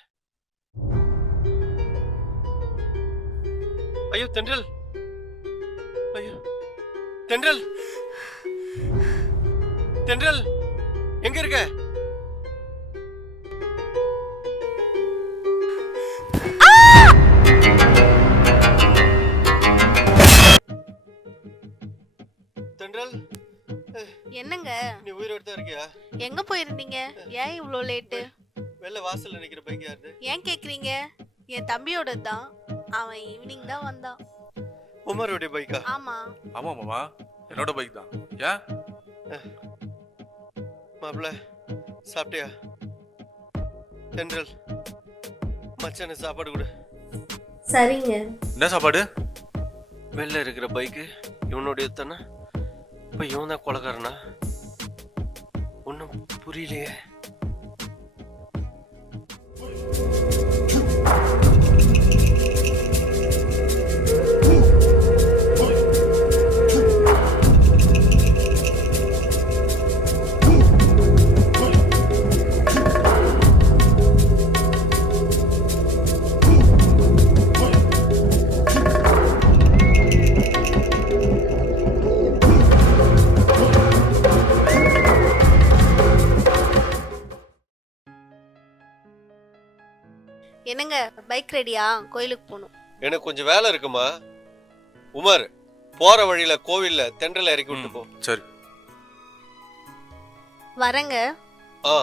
ஐயோ தென்றல், ஐயோ தென்றல், தென்றல் எங்க இருக்க? தென்றல் என்னங்க நீ உயிரோட தான் இருக்கியா? எங்க போயிருந்தீங்க? ஏன் இவ்வளோ லேட்டு? வெளில வாசல்ல நிக்கிற பைக் யாருது? ஏன் கேக்குறீங்க? என் தம்பியோட தான். அவன் ஈவினிங் தான் வந்தான். உமரோட பைக்கா? ஆமா. ஆமா மாமா, என்னோட பைக் தான். ஏன் மாப்ள சாப்பிட்டியா? தென்றல் மச்சான சாப்பாடு கொடு. சரிங்க. என்ன சாப்பாடு? வெளில இருக்கிற பைக்கு இவனுடைய தானே? இப்போ இவன் தான் கொலைக்காரனா? ஒன்றும் புரியலையே. என்னங்க பைக் ரெடியா? கோயிலுக்கு போகணும். எனக்கு கொஞ்சம் வேலை இருக்குமா. உமர், போற வழியில கோவில்ல தென்றல இறக்கி விட்டு போ. சரி. வரேங்க. ஆ.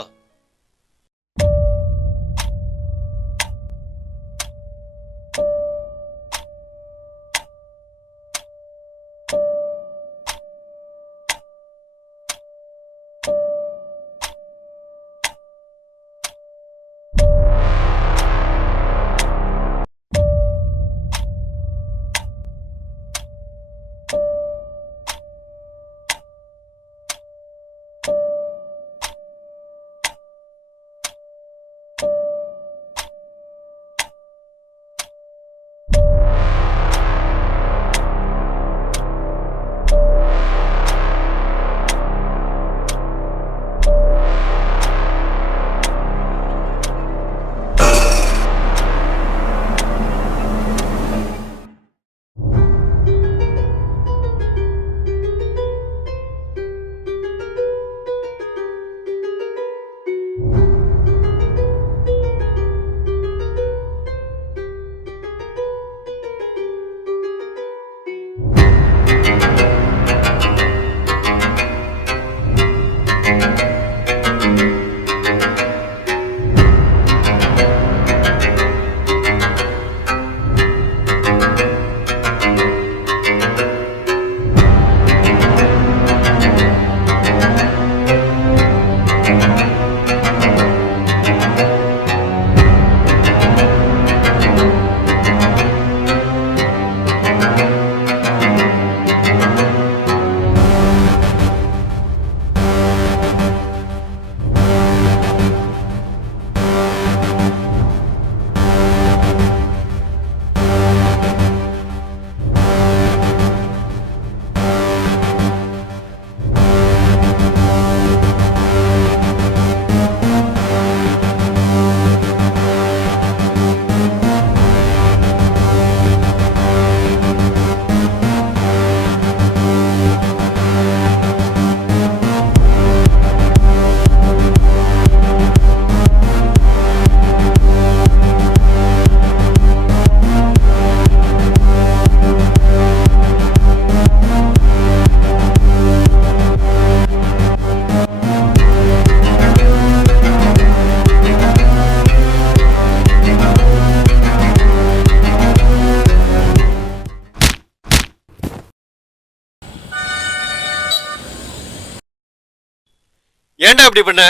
ஏன்டா இப்படி பண்ண?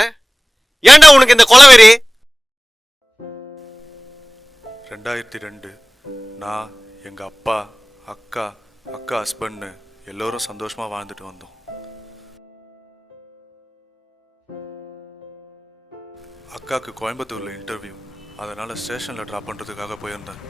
ஏன்டா உனக்கு இந்த கொலவெறி? 2002 நான் எங்க அப்பா அக்கா ஹஸ்பண்ட்னு எல்லோரும் சந்தோஷமா வாழ்ந்துட்டு வந்தோம். அக்காவுக்கு கோயம்புத்தூர்ல இன்டர்வியூ, அதனால ஸ்டேஷன்ல டிராப் பண்றதுக்காக போயிருந்தேன்.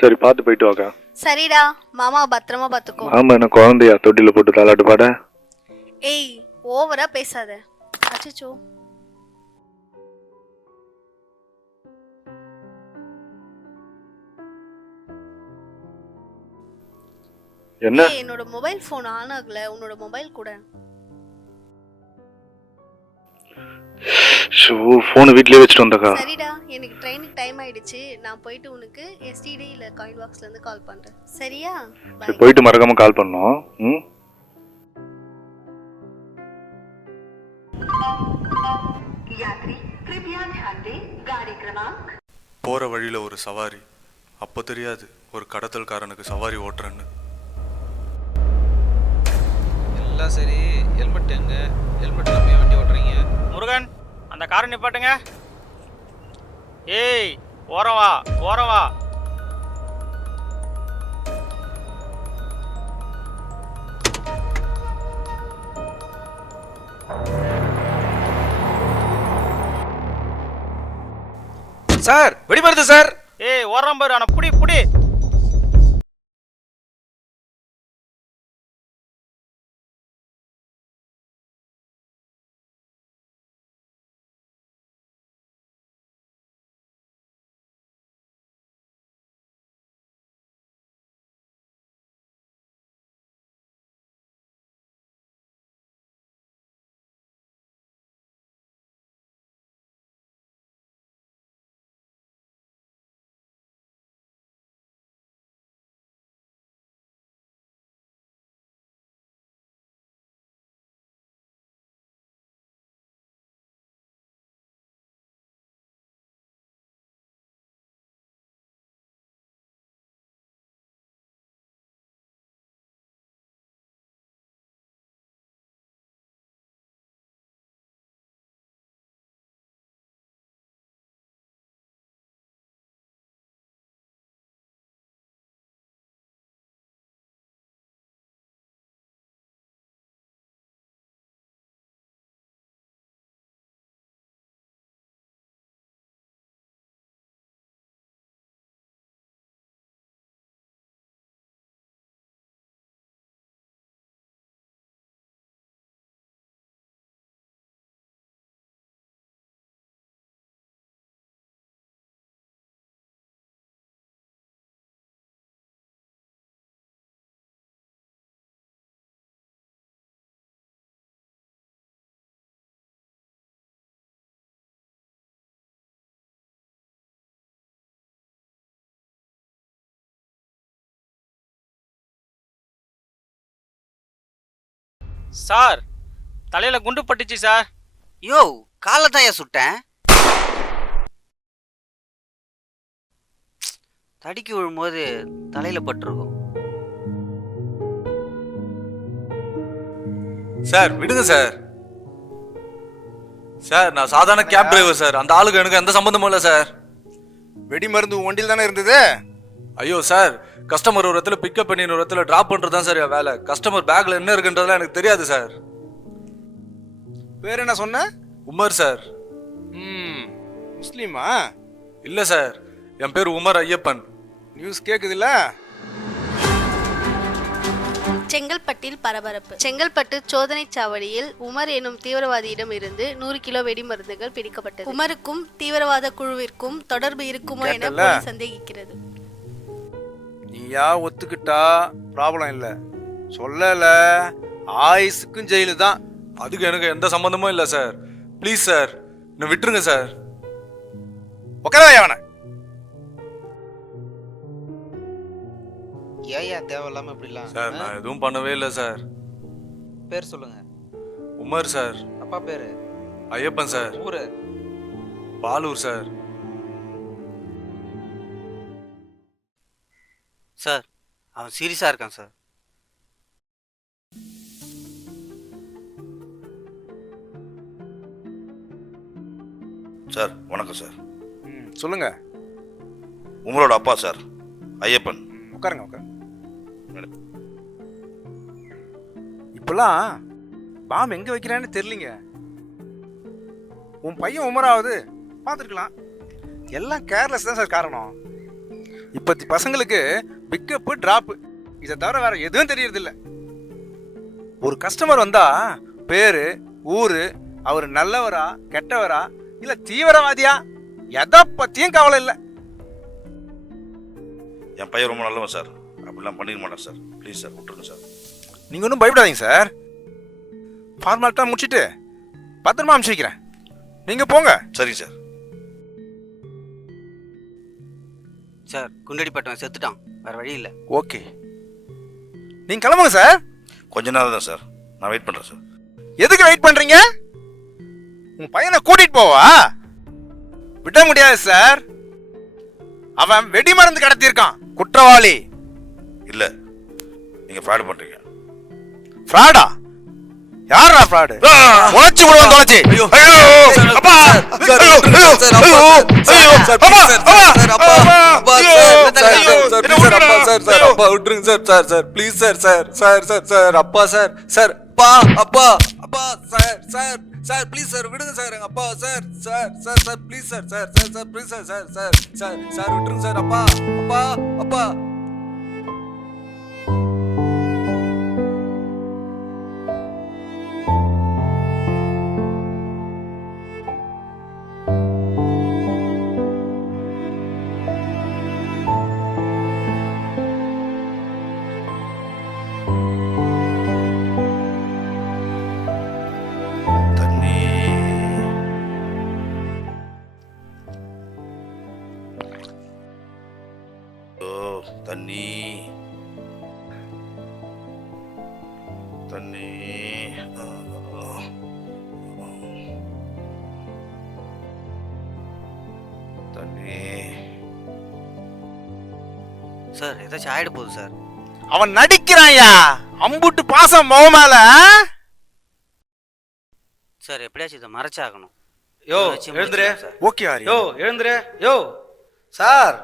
சரி, பார்த்து போயிட்டு வாக்கா. சரிடா, மாமா பத்திரமா பாத்துக்கோ. ஆமா, என்ன குழந்தையா தொட்டில போட்டு தாளாட்டு பாட? ஏய், ஓவரா பேசாத. அச்சச்சோ. என்ன? என்னோட மொபைல் போன் ஆன் ஆகல, உன்னோட மொபைல் கூட. போன் வீட்லயே வச்சிட்டு வந்தக்கா. சரிடா, எனக்கு ட்ரெயினுக்கு டைம் ஆயிடுச்சு. நான் போயிட்டு உனக்கு எஸ்டிடி இல்ல காயின் பாக்ஸ்ல இருந்து கால் பண்றேன். சரியா? சரி, போயிட்டு மறக்காம கால் பண்ணோம். போற வழியில ஒரு சவாரி. அப்போ தெரியாது ஒரு கடத்தல்காரனுக்கு சவாரி ஓட்டுறேன்னு. எல்லாம் சரி, ஹெல்மெட் எங்க? ஹெல்மெட் இல்லாம வண்டி ஓட்டுறீங்க? முருகன் அந்த காரை நிப்பாட்டுங்க. ஏய் ஓரம் வா, ஓரம் வா. சார், வெடிமருந்து சார். ஏய் ஓரம் பாரு, ஆனா புடி புடி. சார் தலையில குண்டு பட்டுச்சு சார். யோ காலை தான் சுட்டேன். தடிக்கி விழும்போது தலையில பட்டிருக்கும். சார் விடுங்க சார். சார் நான் சாதாரண கேப் டிரைவர் சார். அந்த ஆளுக்கு எனக்கு எந்த சம்பந்தமும் இல்லை சார். வெடி மருந்து ஒண்டில் தானே இருந்தது. ஐயோ சார், கஸ்டமர் ஒரு இடத்துல பிக்கப் பண்ணி ஒரு இடத்துல டிராப் பண்றது தான் சார் என் வேலை. கஸ்டமர் பேக்ல என்ன இருக்குன்றதுலாம் எனக்கு தெரியாது சார். பேர் என்ன சொன்ன? Umar sir. முஸ்லீமா? இல்ல சார், என் பேர் உமர் ஐயப்பன். நியூஸ் கேக்குதுல்ல? செங்கல்பட்டில் பரபரப்பு. செங்கல்பட்டு சோதனை சாவடியில் உமர் எனும் தீவிரவாதியிடம் இருந்து 100 கிலோ வெடிமருந்துகள் பிடிக்கப்பட்டது. உமருக்கும் தீவிரவாத குழுவிற்கும் தொடர்பு இருக்குமோ என போலீஸ் சந்தேகிக்கிறது. நீயா ஒத்துக்கிட்டா ப்ராப்ளம் இல்ல, சொல்லல ஆயுசுக்கும் ஜெயிலு தான். அதுக்கு எனக்கு எந்த சம்பந்தமும் இல்ல சார். ப்ளீஸ் சார், என்ன விட்டுருங்க சார். உட்கார. ஏயா தேவையில்லாம இப்படிலாம்? சார் நான் எதுவும் பண்ணவே இல்லை சார். பேர் சொல்லுங்க. Umar sir. அப்பா பேரு? ஐயப்பன் சார். ஊரு? பாலூர் சார். சார் அவன் சீரியஸா இருக்கான் சார். சார் வணக்கம் சார். சொல்லுங்க. உங்களோட அப்பா சார், ஐயப்பன். உட்காருங்க உட்காருங்க. இப்பெல்லாம் பாம் எங்க வைக்கிறான்னு தெரியலீங்க. உன் பையன் உமராவது பார்த்துருக்கலாம். எல்லாம் கேர்லெஸ் தான் சார் காரணம். இப்பத்தி பசங்களுக்கு பிக்கப்பு டிராப்பு இதை தவிர வேற எதுவும் தெரியறதில்ல. ஒரு கஸ்டமர் வந்தா பேரு, ஊரு, அவர் நல்லவரா கெட்டவரா இல்ல தீவிரவாதியா எதை பத்தியும் கவலை இல்லை. என் பையன் ரொம்ப நல்லவன் சார், அப்படிலாம் பண்ணிக்க மாட்டேன் சார். ப்ளீஸ் சார் விட்டுருங்க சார். நீங்க ஒன்றும் பயப்படாதீங்க சார். ஃபார்மாலிட்டா முடிச்சுட்டு பத்திரமா அனுப்பிச்சு வைக்கிறேன், நீங்க போங்க. சரிங்க சார். சார் குண்டடிப்பட்டவன் செத்துட்டான், வேற வழி இல்லை. ஓகே, நீங்க கிளம்புங்க சார். கொஞ்ச நேரம் தான் சார், நான் வெயிட் பண்றேன் சார். எதுக்கு வெயிட் பண்றீங்க? உங்க பையனை கூட்டிட்டு போவா? விட முடியாது சார். அவன் வெடி மருந்து கடத்தியிருக்கான், குற்றவாளி. இல்ல, நீங்க ஃப்ராட் பண்றீங்க. ஃப்ராடா? யாரா ஃப்ராடு? உழைச்சு விடுவோம் தொலைச்சி. ஐயோ அப்பா தண்ணி தண்ணி தண்ணி. சார் ஏதாச்சும் ஆயிட போகுது சார். அவன் நடிக்கிறான்யா. அம்புட்டு பாசம் முகம் மேல. சார் எப்படியாச்சும் இதை மறைச்சாகணும். யோ ஏதாச்சும் எழுந்துரு. முடிச்சிடலாம் சார். ஓகே ஆரி. யோ எழுந்துரு. யோ சார்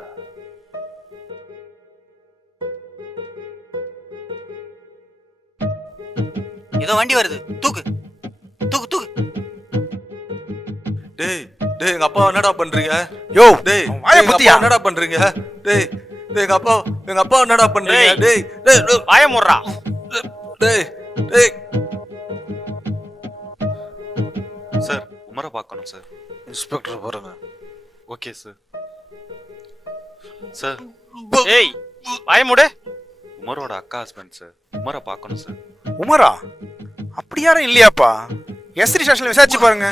ஏதோ வண்டி வருது. தூக்கு தூக்கு தூக்கு. டேய் டேய் எங்க அப்பா என்னடா பண்றீங்க? யோ டேய் வாயை புத்தியா? என்னடா பண்றீங்க? டேய் டேய் எங்க அப்பா என்னடா பண்றீங்க? டேய் டேய் வாய மூடுறா. டேய் டேய் சார் உமரை பார்க்கணும் சார். இன்ஸ்பெக்டர் பாருங்க. Okay sir. சார் ஏய் வாய மூடு. உமரோட அக்கா ஹஸ்பண்ட் சார். உமரை பார்க்கணும் சார். உமரா? அப்படி யாரும் இல்லையாப்பா? எஸ்ரி ஸ்டேஷன்ல விசாரிச்சு பாருங்க.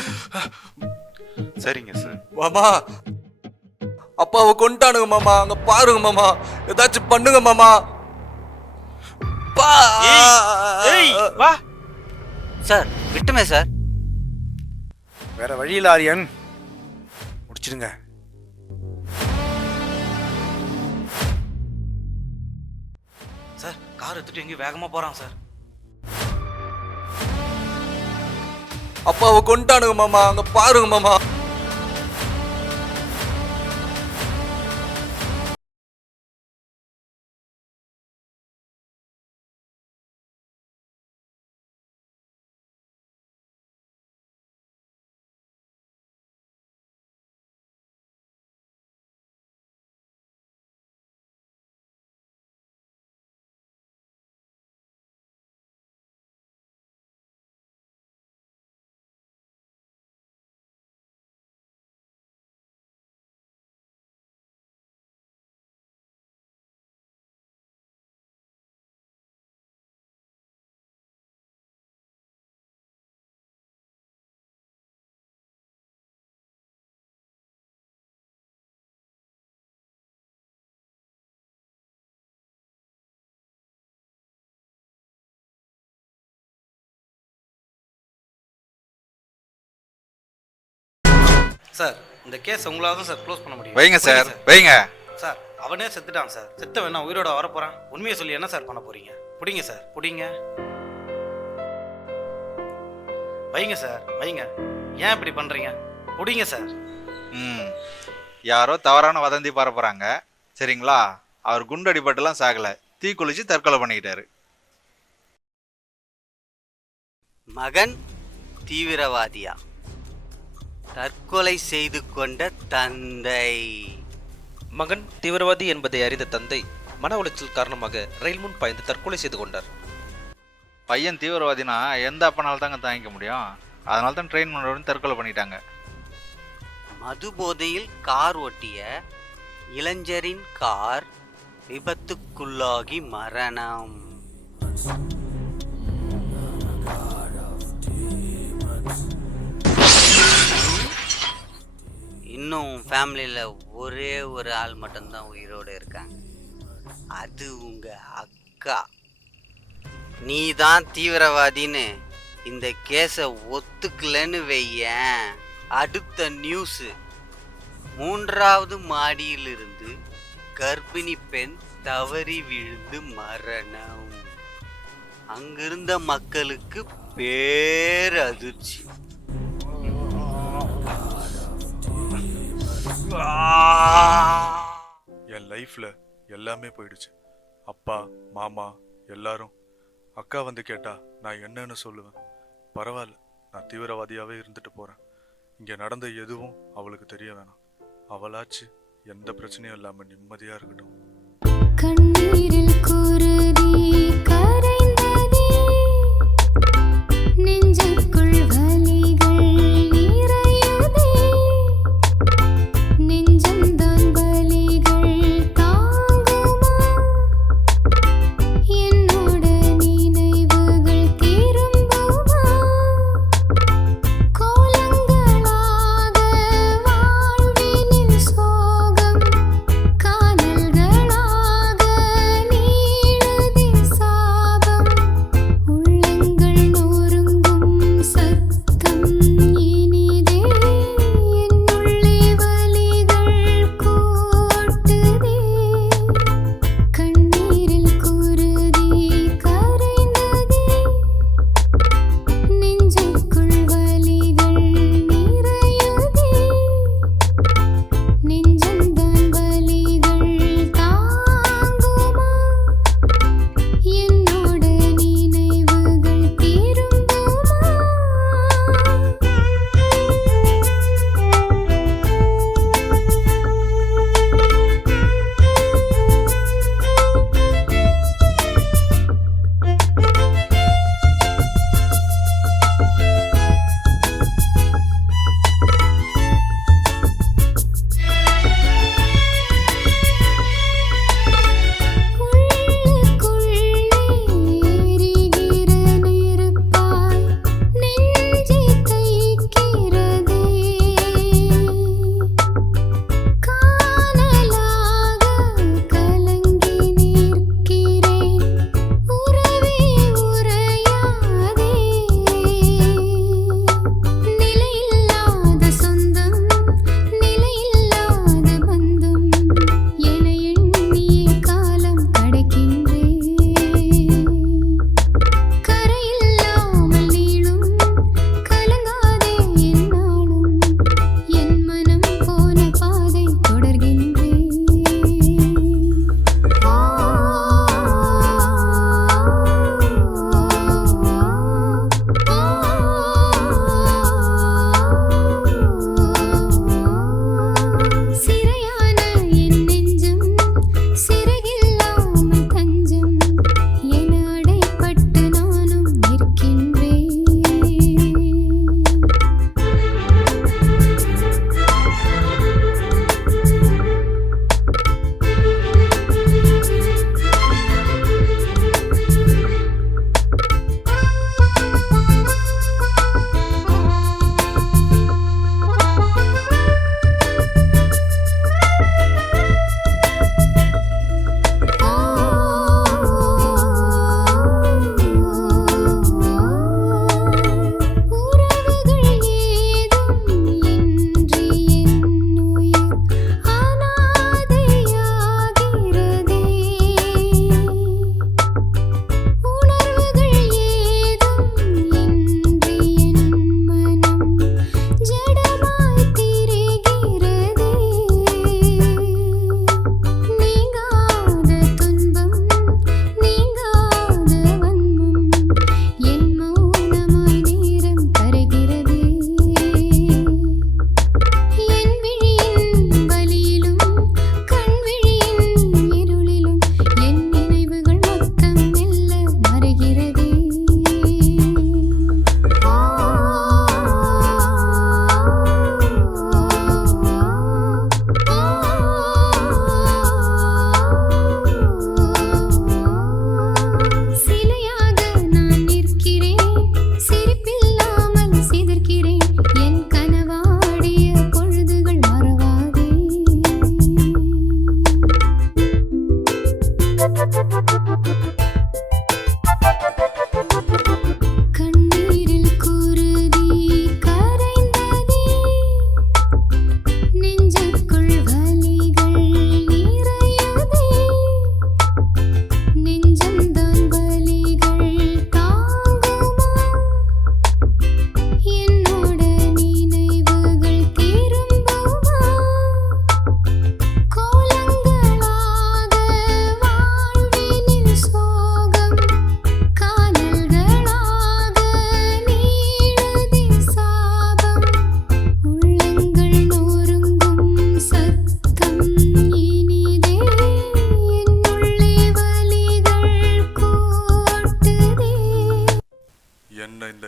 சரிங்க சார். மாமா அப்பாவை கொண்டானுங்க மாமா. அங்க பாருங்க மாமா. ஏதாச்சும் பண்ணுங்க மாமா. ஏய் வா. சார் விட்டுமே சார். வேற வழியில் ஆரியன் முடிச்சிடுங்க. சார் கார் எடுத்துட்டு எங்க வேகமா போறான் சார். அப்பாவை கொண்டானுங்க மாமா. அங்க பாருங்க மாமா. சார் இந்த கேஸ் உங்களால தான் சார் க்ளோஸ் பண்ண முடியும். வைங்க புரியுது சார் வைங்க. சார் அவனே செத்துட்டான் சார். செத்த வேணா உயிரோட வர போறான். உண்மையை சொல்லி என்ன சார் பண்ண போறீங்க? புடிங்க சார் புடிங்க. வைங்க சார் வைங்க. ஏன் இப்படி பண்றீங்க? புடிங்க சார். யாரோ தவறான வதந்தி பரப்புறாங்க. சரிங்களா? அவர் குண்டு அடிபட்டுலாம் சாகல. தீ குளிச்சு தற்கொலை பண்ணிக்கிட்டாரு. மகன் தீவிரவாதியா? தற்கொலை செய்து கொண்ட தந்தை. மகன் தீவிரவாதி என்பதை அறிந்த தந்தை மன உளைச்சல் காரணமாக ரயில் முன் பாய்ந்து தற்கொலை செய்து கொண்டார். பையன் தீவிரவாதினா எந்த அப்பனால தாங்க தாங்கிக்க முடியும்? அதனால தான் ட்ரெயின் முன்னோடு தற்கொலை பண்ணிட்டாங்க. மது போதையில் கார் ஓட்டிய இளைஞரின் கார் விபத்துக்குள்ளாகி மரணம். இன்னும் ஃபேமிலியில் ஒரே ஒரு ஆள் மட்டும்தான் உயிரோடு இருக்காங்க. அது உங்க அக்கா. நீ தான் தீவிரவாதின்னு இந்த கேஸை ஒத்துக்கலன்னு வையேன், அடுத்த நியூஸு 3வது மாடியிலிருந்து கர்ப்பிணி பெண் தவறி விழுந்து மரணம். அங்கிருந்த மக்களுக்கு பேரதிர்ச்சி. என் லைஃப்ல எல்லாமே போயிடுச்சு. அப்பா மாமா எல்லாரும். அக்கா வந்து கேட்டா நான் என்னன்னு சொல்லுவேன்? பரவாயில்ல, நான் தீவிரவாதியாவே இருந்துட்டு போறேன். இங்க நடந்த எதுவும் அவளுக்கு தெரிய வேணாம். அவளாச்சு எந்த பிரச்சனையும் இல்லாம நிம்மதியா இருக்கட்டும். கண்ணீரில் குருதி கரைந்ததே, நெஞ்சுக்குள் வலிகள் நிறையுதே, நெஞ்சம்தான் வலிகள் தாங்குமா, என்னோட நினைவுகள் திரும்புமா, கோலங்களாக வாழ்வினில் சோகம் காணல்களாக நீளுதே,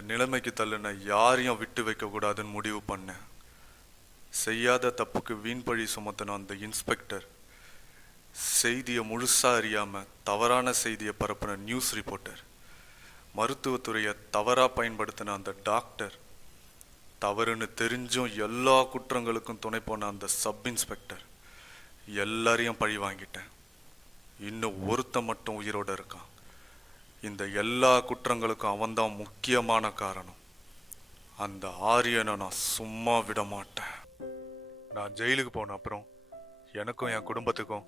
நிலைமைக்கு தள்ளுன யாரையும் விட்டு வைக்க கூடாதுன்னு முடிவு பண்ணேன். செய்யாத தப்புக்கு வீண் பழி சுமத்தின அந்த இன்ஸ்பெக்டர், செய்தியை முழுசா அறியாம தவறான செய்தியை பரப்புன நியூஸ் ரிப்போர்ட்டர், மருத்துவத்துறையை தவறா பயன்படுத்தின அந்த டாக்டர், தவறுன்னு தெரிஞ்சும் எல்லா குற்றங்களுக்கும் துணை போன அந்த சப் இன்ஸ்பெக்டர், எல்லாரையும் பழி வாங்கிட்டேன். இன்னும் ஒருத்தன் மட்டும் உயிரோட இருக்கான். இந்த எல்லா குற்றங்களுக்கும் அவன்தான் முக்கியமான காரணம். அந்த ஆரியனை நான் சும்மா விட மாட்டேன். நான் ஜெயிலுக்கு போன அப்புறம் எனக்கும் என் குடும்பத்துக்கும்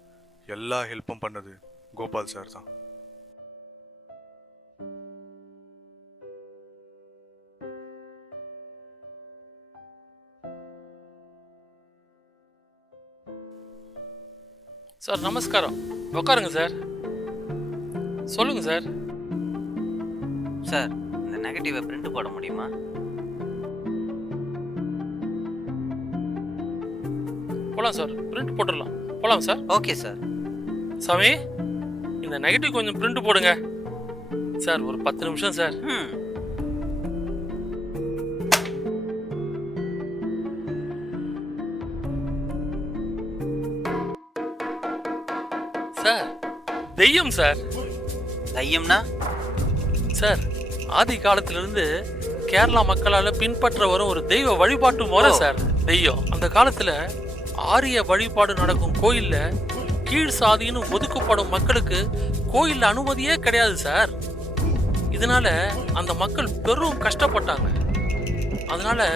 எல்லா ஹெல்ப்பும் பண்ணது கோபால் சார் தான். சார் நமஸ்காரம். உட்காருங்க சார். சொல்லுங்க சார். சார் இந்த நெகட்டிவை பிரிண்ட் போட முடியுமா? போலாம் சார், பிரிண்ட் போட்டுடலாம். போலாம் சார். Okay sir. சாமி, இந்த நெகட்டிவ் கொஞ்சம் பிரிண்ட் போடுங்க சார். ஒரு 10 நிமிஷம் சார். Sir Theyyam sir. தெய்யம்னா சார் ஆதி காலத்திலிருந்து கேரளா மக்களால் பின்பற்ற வரும் ஒரு தெய்வ வழிபாட்டு முறை சார் தெய்யம். அந்த காலத்துல ஆரிய வழிபாடு நடக்கும் கோயில்ல கீழ் சாதின்னு ஒதுக்கப்படும் மக்களுக்கு கோயில்ல அனுமதியே கிடையாது சார். இதனால அந்த மக்கள் பெரும் கஷ்டப்பட்டாங்க. அதனால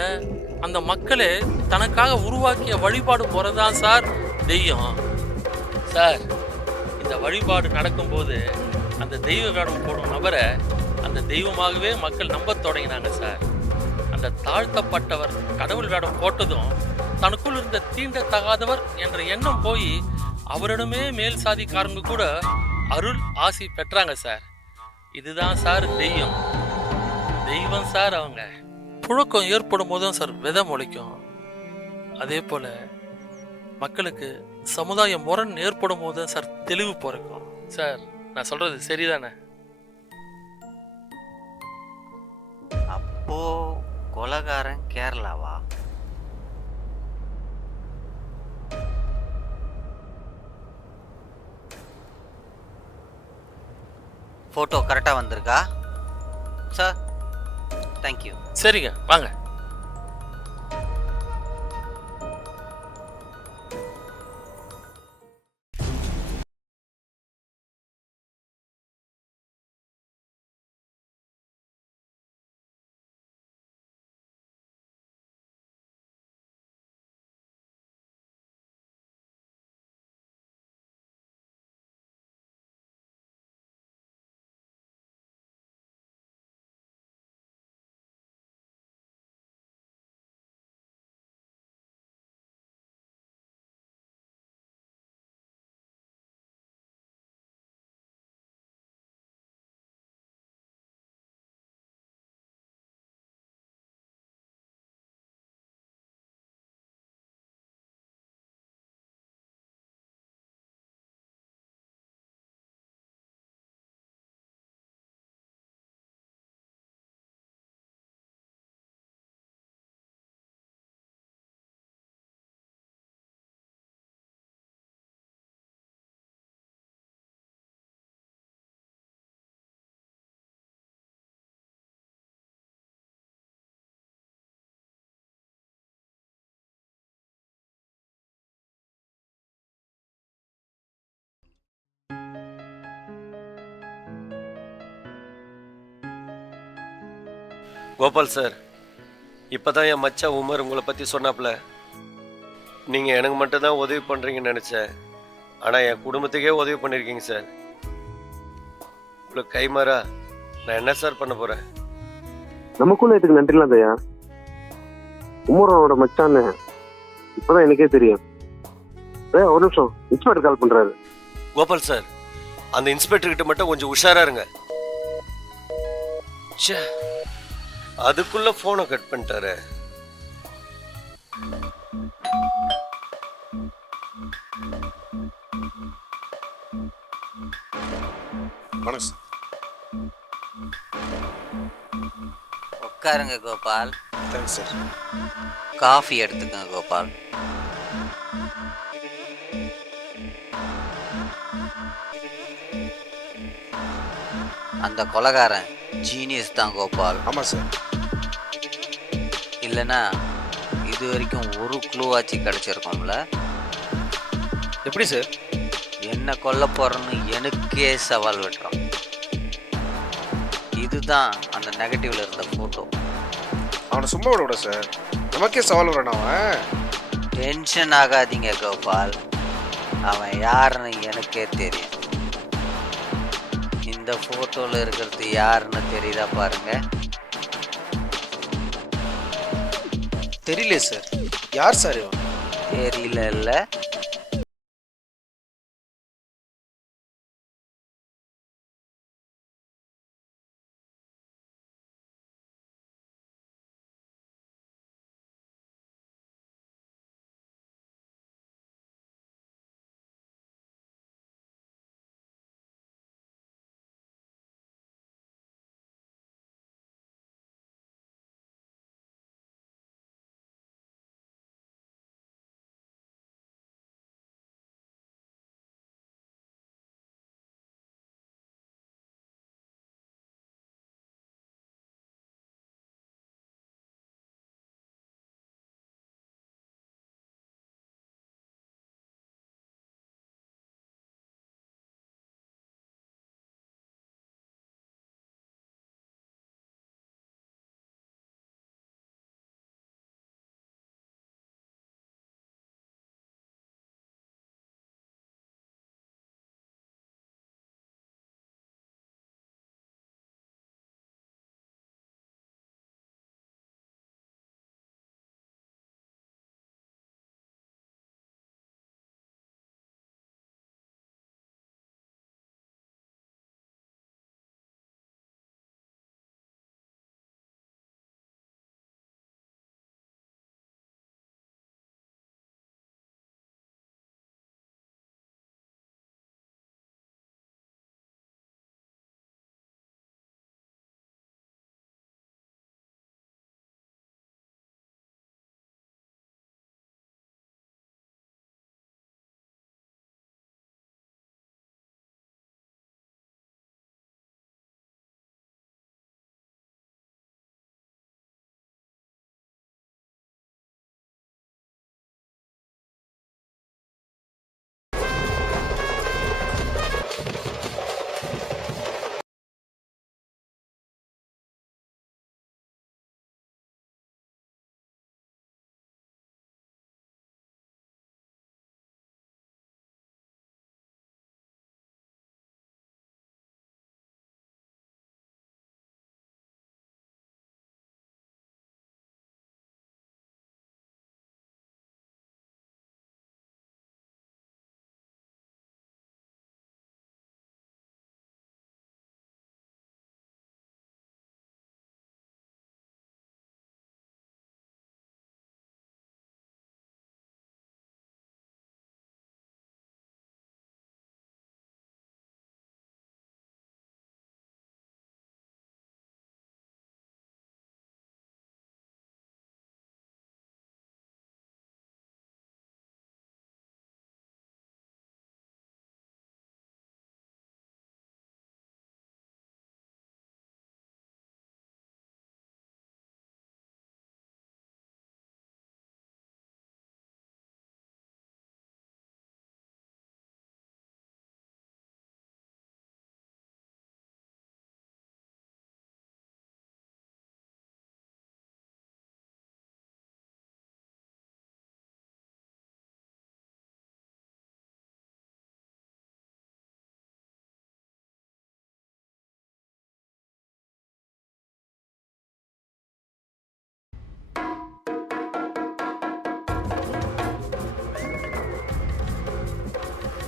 அந்த மக்களே தனக்காக உருவாக்கிய வழிபாடு முறை தான் சார் தெய்யம். சார் இந்த வழிபாடு நடக்கும்போது அந்த தெய்வ வேடம் போடும் நபரை அந்த தெய்வமாகவே மக்கள் நம்ப தொடங்கினாங்க சார். அந்த தாழ்த்தப்பட்டவர் கடவுள் வேடம் போட்டதும் தனக்குள் இருந்த தீண்டத்தகாதவர் என்ற எண்ணம் போய் அவரிடமே மேல் சாதிக்காரங்க கூட அருள் ஆசி பெற்றாங்க சார். இதுதான் சார் தெய்வம். தெய்வம் சார். அவங்க புழக்கம் ஏற்படும் போதும் சார் விதை முளைக்கும். அதே போல மக்களுக்கு சமுதாய முரண் ஏற்படும் போதும் சார் தெளிவு பிறக்கும். சார் நான் சொல்றது சரிதானே? அப்போ கொலகாரன் கேரளாவா? போட்டோ கரெக்டா வந்திருக்கா சார்? தேங்க்யூ. சரிங்க வாங்க. கோபால் சார், இப்போதான் என் மச்சான் உமர் உங்களை பற்றி சொன்னாப்புல. நீங்கள் எனக்கு மட்டும்தான் உதவி பண்ணுறீங்கன்னு நினச்சேன். ஆனால் என் குடும்பத்துக்கே உதவி பண்ணியிருக்கீங்க சார். உங்களுக்கு கைமாறா நான் என்ன சார் பண்ண போகிறேன்? நமக்குள்ள இதுக்கு நன்றிலாம் தயா. உமரோட மச்சான்னு இப்போதான் எனக்கே தெரியும். ஒரு நிமிஷம், இன்ஸ்பெக்டர் கால் பண்ணுறாரு. கோபால் சார், அந்த இன்ஸ்பெக்டர் கிட்ட மட்டும் கொஞ்சம் உஷாரா இருங்க. ச்சே, அதுக்குள்ள போனை கட் பண்ணிட்டாரு. உட்காருங்க கோபால். Thanks sir. காஃபி எடுத்துக்கங்க கோபால். அந்த கொலைகாரன் ஜீனியஸ் தான் கோபால். ஆமாம் சார். இல்லைன்னா இது வரைக்கும் ஒரு க்ளூ ஆச்சு கிடைச்சிருக்கோம்ல. எப்படி சார்? என்ன கொல்ல போறேன்னு எனக்கே சவால் விட்டுறான். இதுதான் அந்த நெகட்டிவ்ல இருந்த போட்டோ. அவனை சும்மா விட சார், நமக்கே சவால் விடுறான் அவன். டென்ஷன் ஆகாதீங்க கோபால், அவன் யாருன்னு எனக்கே தெரியும். இந்த போட்டோல இருக்கிறது யாருன்னு தெரியுதா பாருங்க. தெரியல சார். யார் சார் இவன்? தெரியல.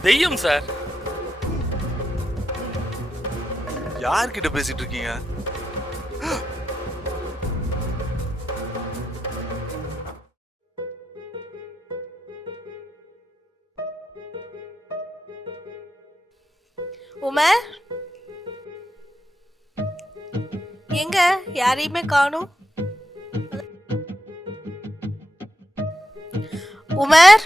தெய்யம் சார். யார்கிட்ட பேசிட்டு இருக்கீங்க? உமர் எங்க யாரையுமே காணும்? Umar,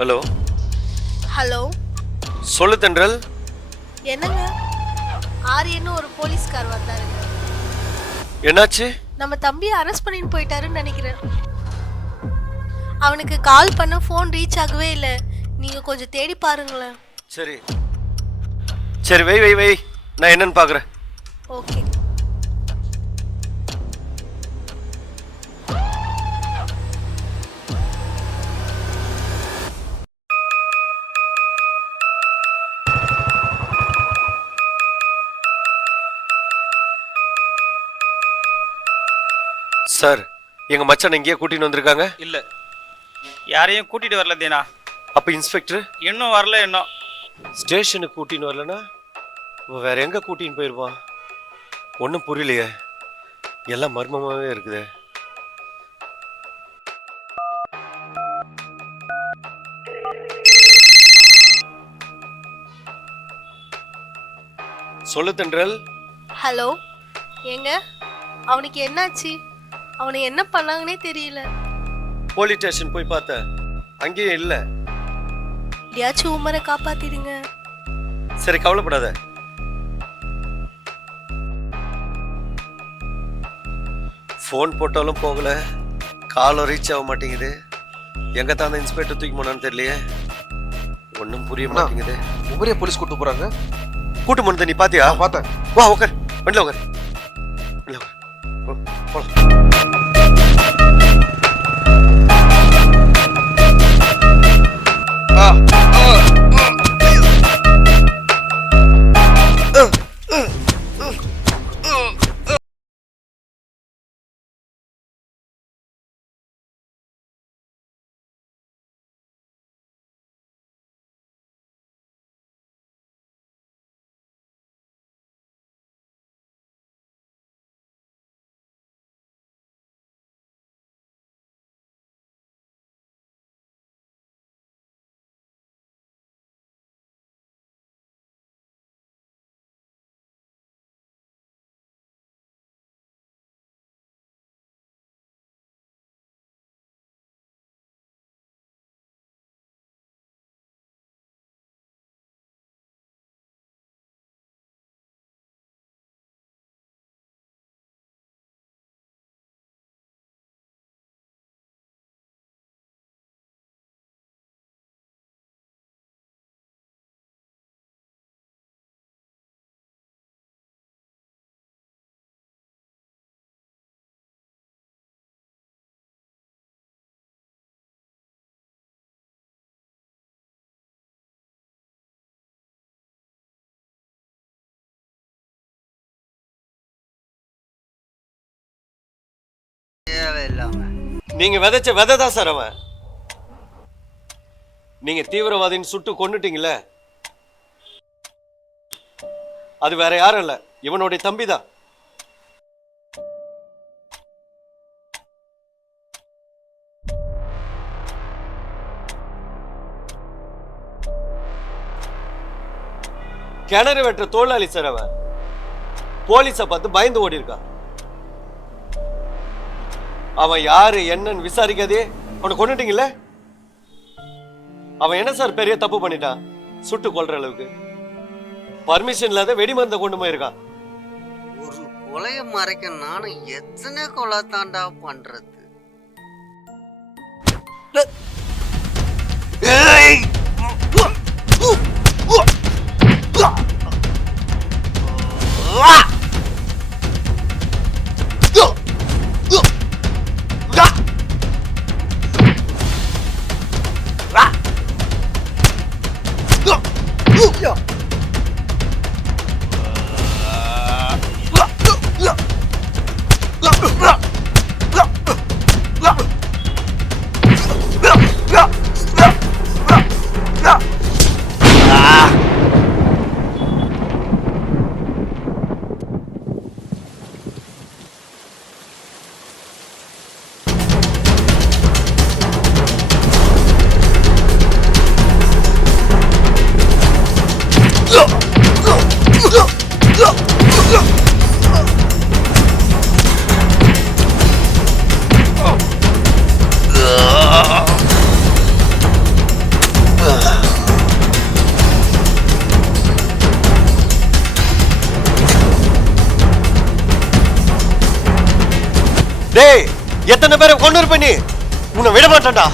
hello hello. சொல்லு தென்றல். என்னங்க, ஆரியன்னு ஒரு போலீஸ்கார் வந்தாருங்க. என்னாச்சு? நம்ம தம்பியை அரெஸ்ட் பண்ணிட்டு போயிட்டாருன்னு நினைக்கிறேன். அவனுக்கு கால் பண்ண ஃபோன் ரீச் ஆகவே இல்லை. நீங்க கொஞ்சம் தேடி பாருங்களேன். சரி சரி, வை வை வை, நான் என்னன்னு பார்க்குறேன். ஓகே. சார், எங்க மச்சான் இங்கேயே கூட்டின்னு வந்திருக்காங்க. இல்ல, யாரையும் கூட்டிட்டு வரல தீனா. அப்ப இன்ஸ்பெக்டர் இன்னும் வரல. இன்னும் ஸ்டேஷனுக்கு கூட்டின்னு வரலனா வேற எங்க கூட்டின்னு போயிருப்பான்? ஒன்றும் புரியலையே, எல்லாம் மர்மமாவே இருக்குது. சொல்லு தென்றல். ஹலோ. ஏங்க, அவனுக்கு என்னாச்சு? அவனை என்ன பண்ணாங்கன்னே தெரியல. போலீஸ் ஸ்டேஷன் போய் பார்த்த, அங்கேயும் இல்ல. எப்படியாச்சும் உமரை காப்பாத்திடுங்க. சரி, கவலைப்படாத. ஃபோன் போட்டாலும் போகல, காலும் ரீச் ஆக மாட்டேங்குது. எங்க தான் அந்த இன்ஸ்பெக்டர் தூக்கி போனான்னு தெரியலையே, ஒன்றும் புரிய மாட்டேங்குது. உமரே போலீஸ் கூட்டு போறாங்க. கூட்டு போனதை நீ பாத்தியா? பார்த்தேன். வா உட்கார், வண்டியில் உட்கார், வண்டியில் உட்கார். போலாம். நீங்க விதைச்ச விதை தான் சார் அவன். நீங்க தீவிரவாதின்னு சுட்டு கொன்னுட்டீங்களே, அது வேற யாரும் இல்ல, இவனுடைய தம்பி தான். கிணறு வெட்டுற தொழிலாளி சார் அவன். போலீஸை பார்த்து பயந்து ஓடி இருக்கான். அவன் யாரு என்னன்னு விசாரிக்காதே அவனை கொண்டுட்டீங்கல்ல. அவன் என்ன சார் பெரிய தப்பு பண்ணிட்டான்? சுட்டு கொல்ற அளவுக்கு பர்மிஷன் இல்லாத வெடிமருந்தை கொண்டு போயிருக்கான். ஒரு கொலையை மறைக்க நானும் எத்தனை கொலை தாண்டா பண்றது? டேய், எத்தனை பேரை கொண்டு இருப்ப நீ? உன்னை விட மாட்டேன்டா.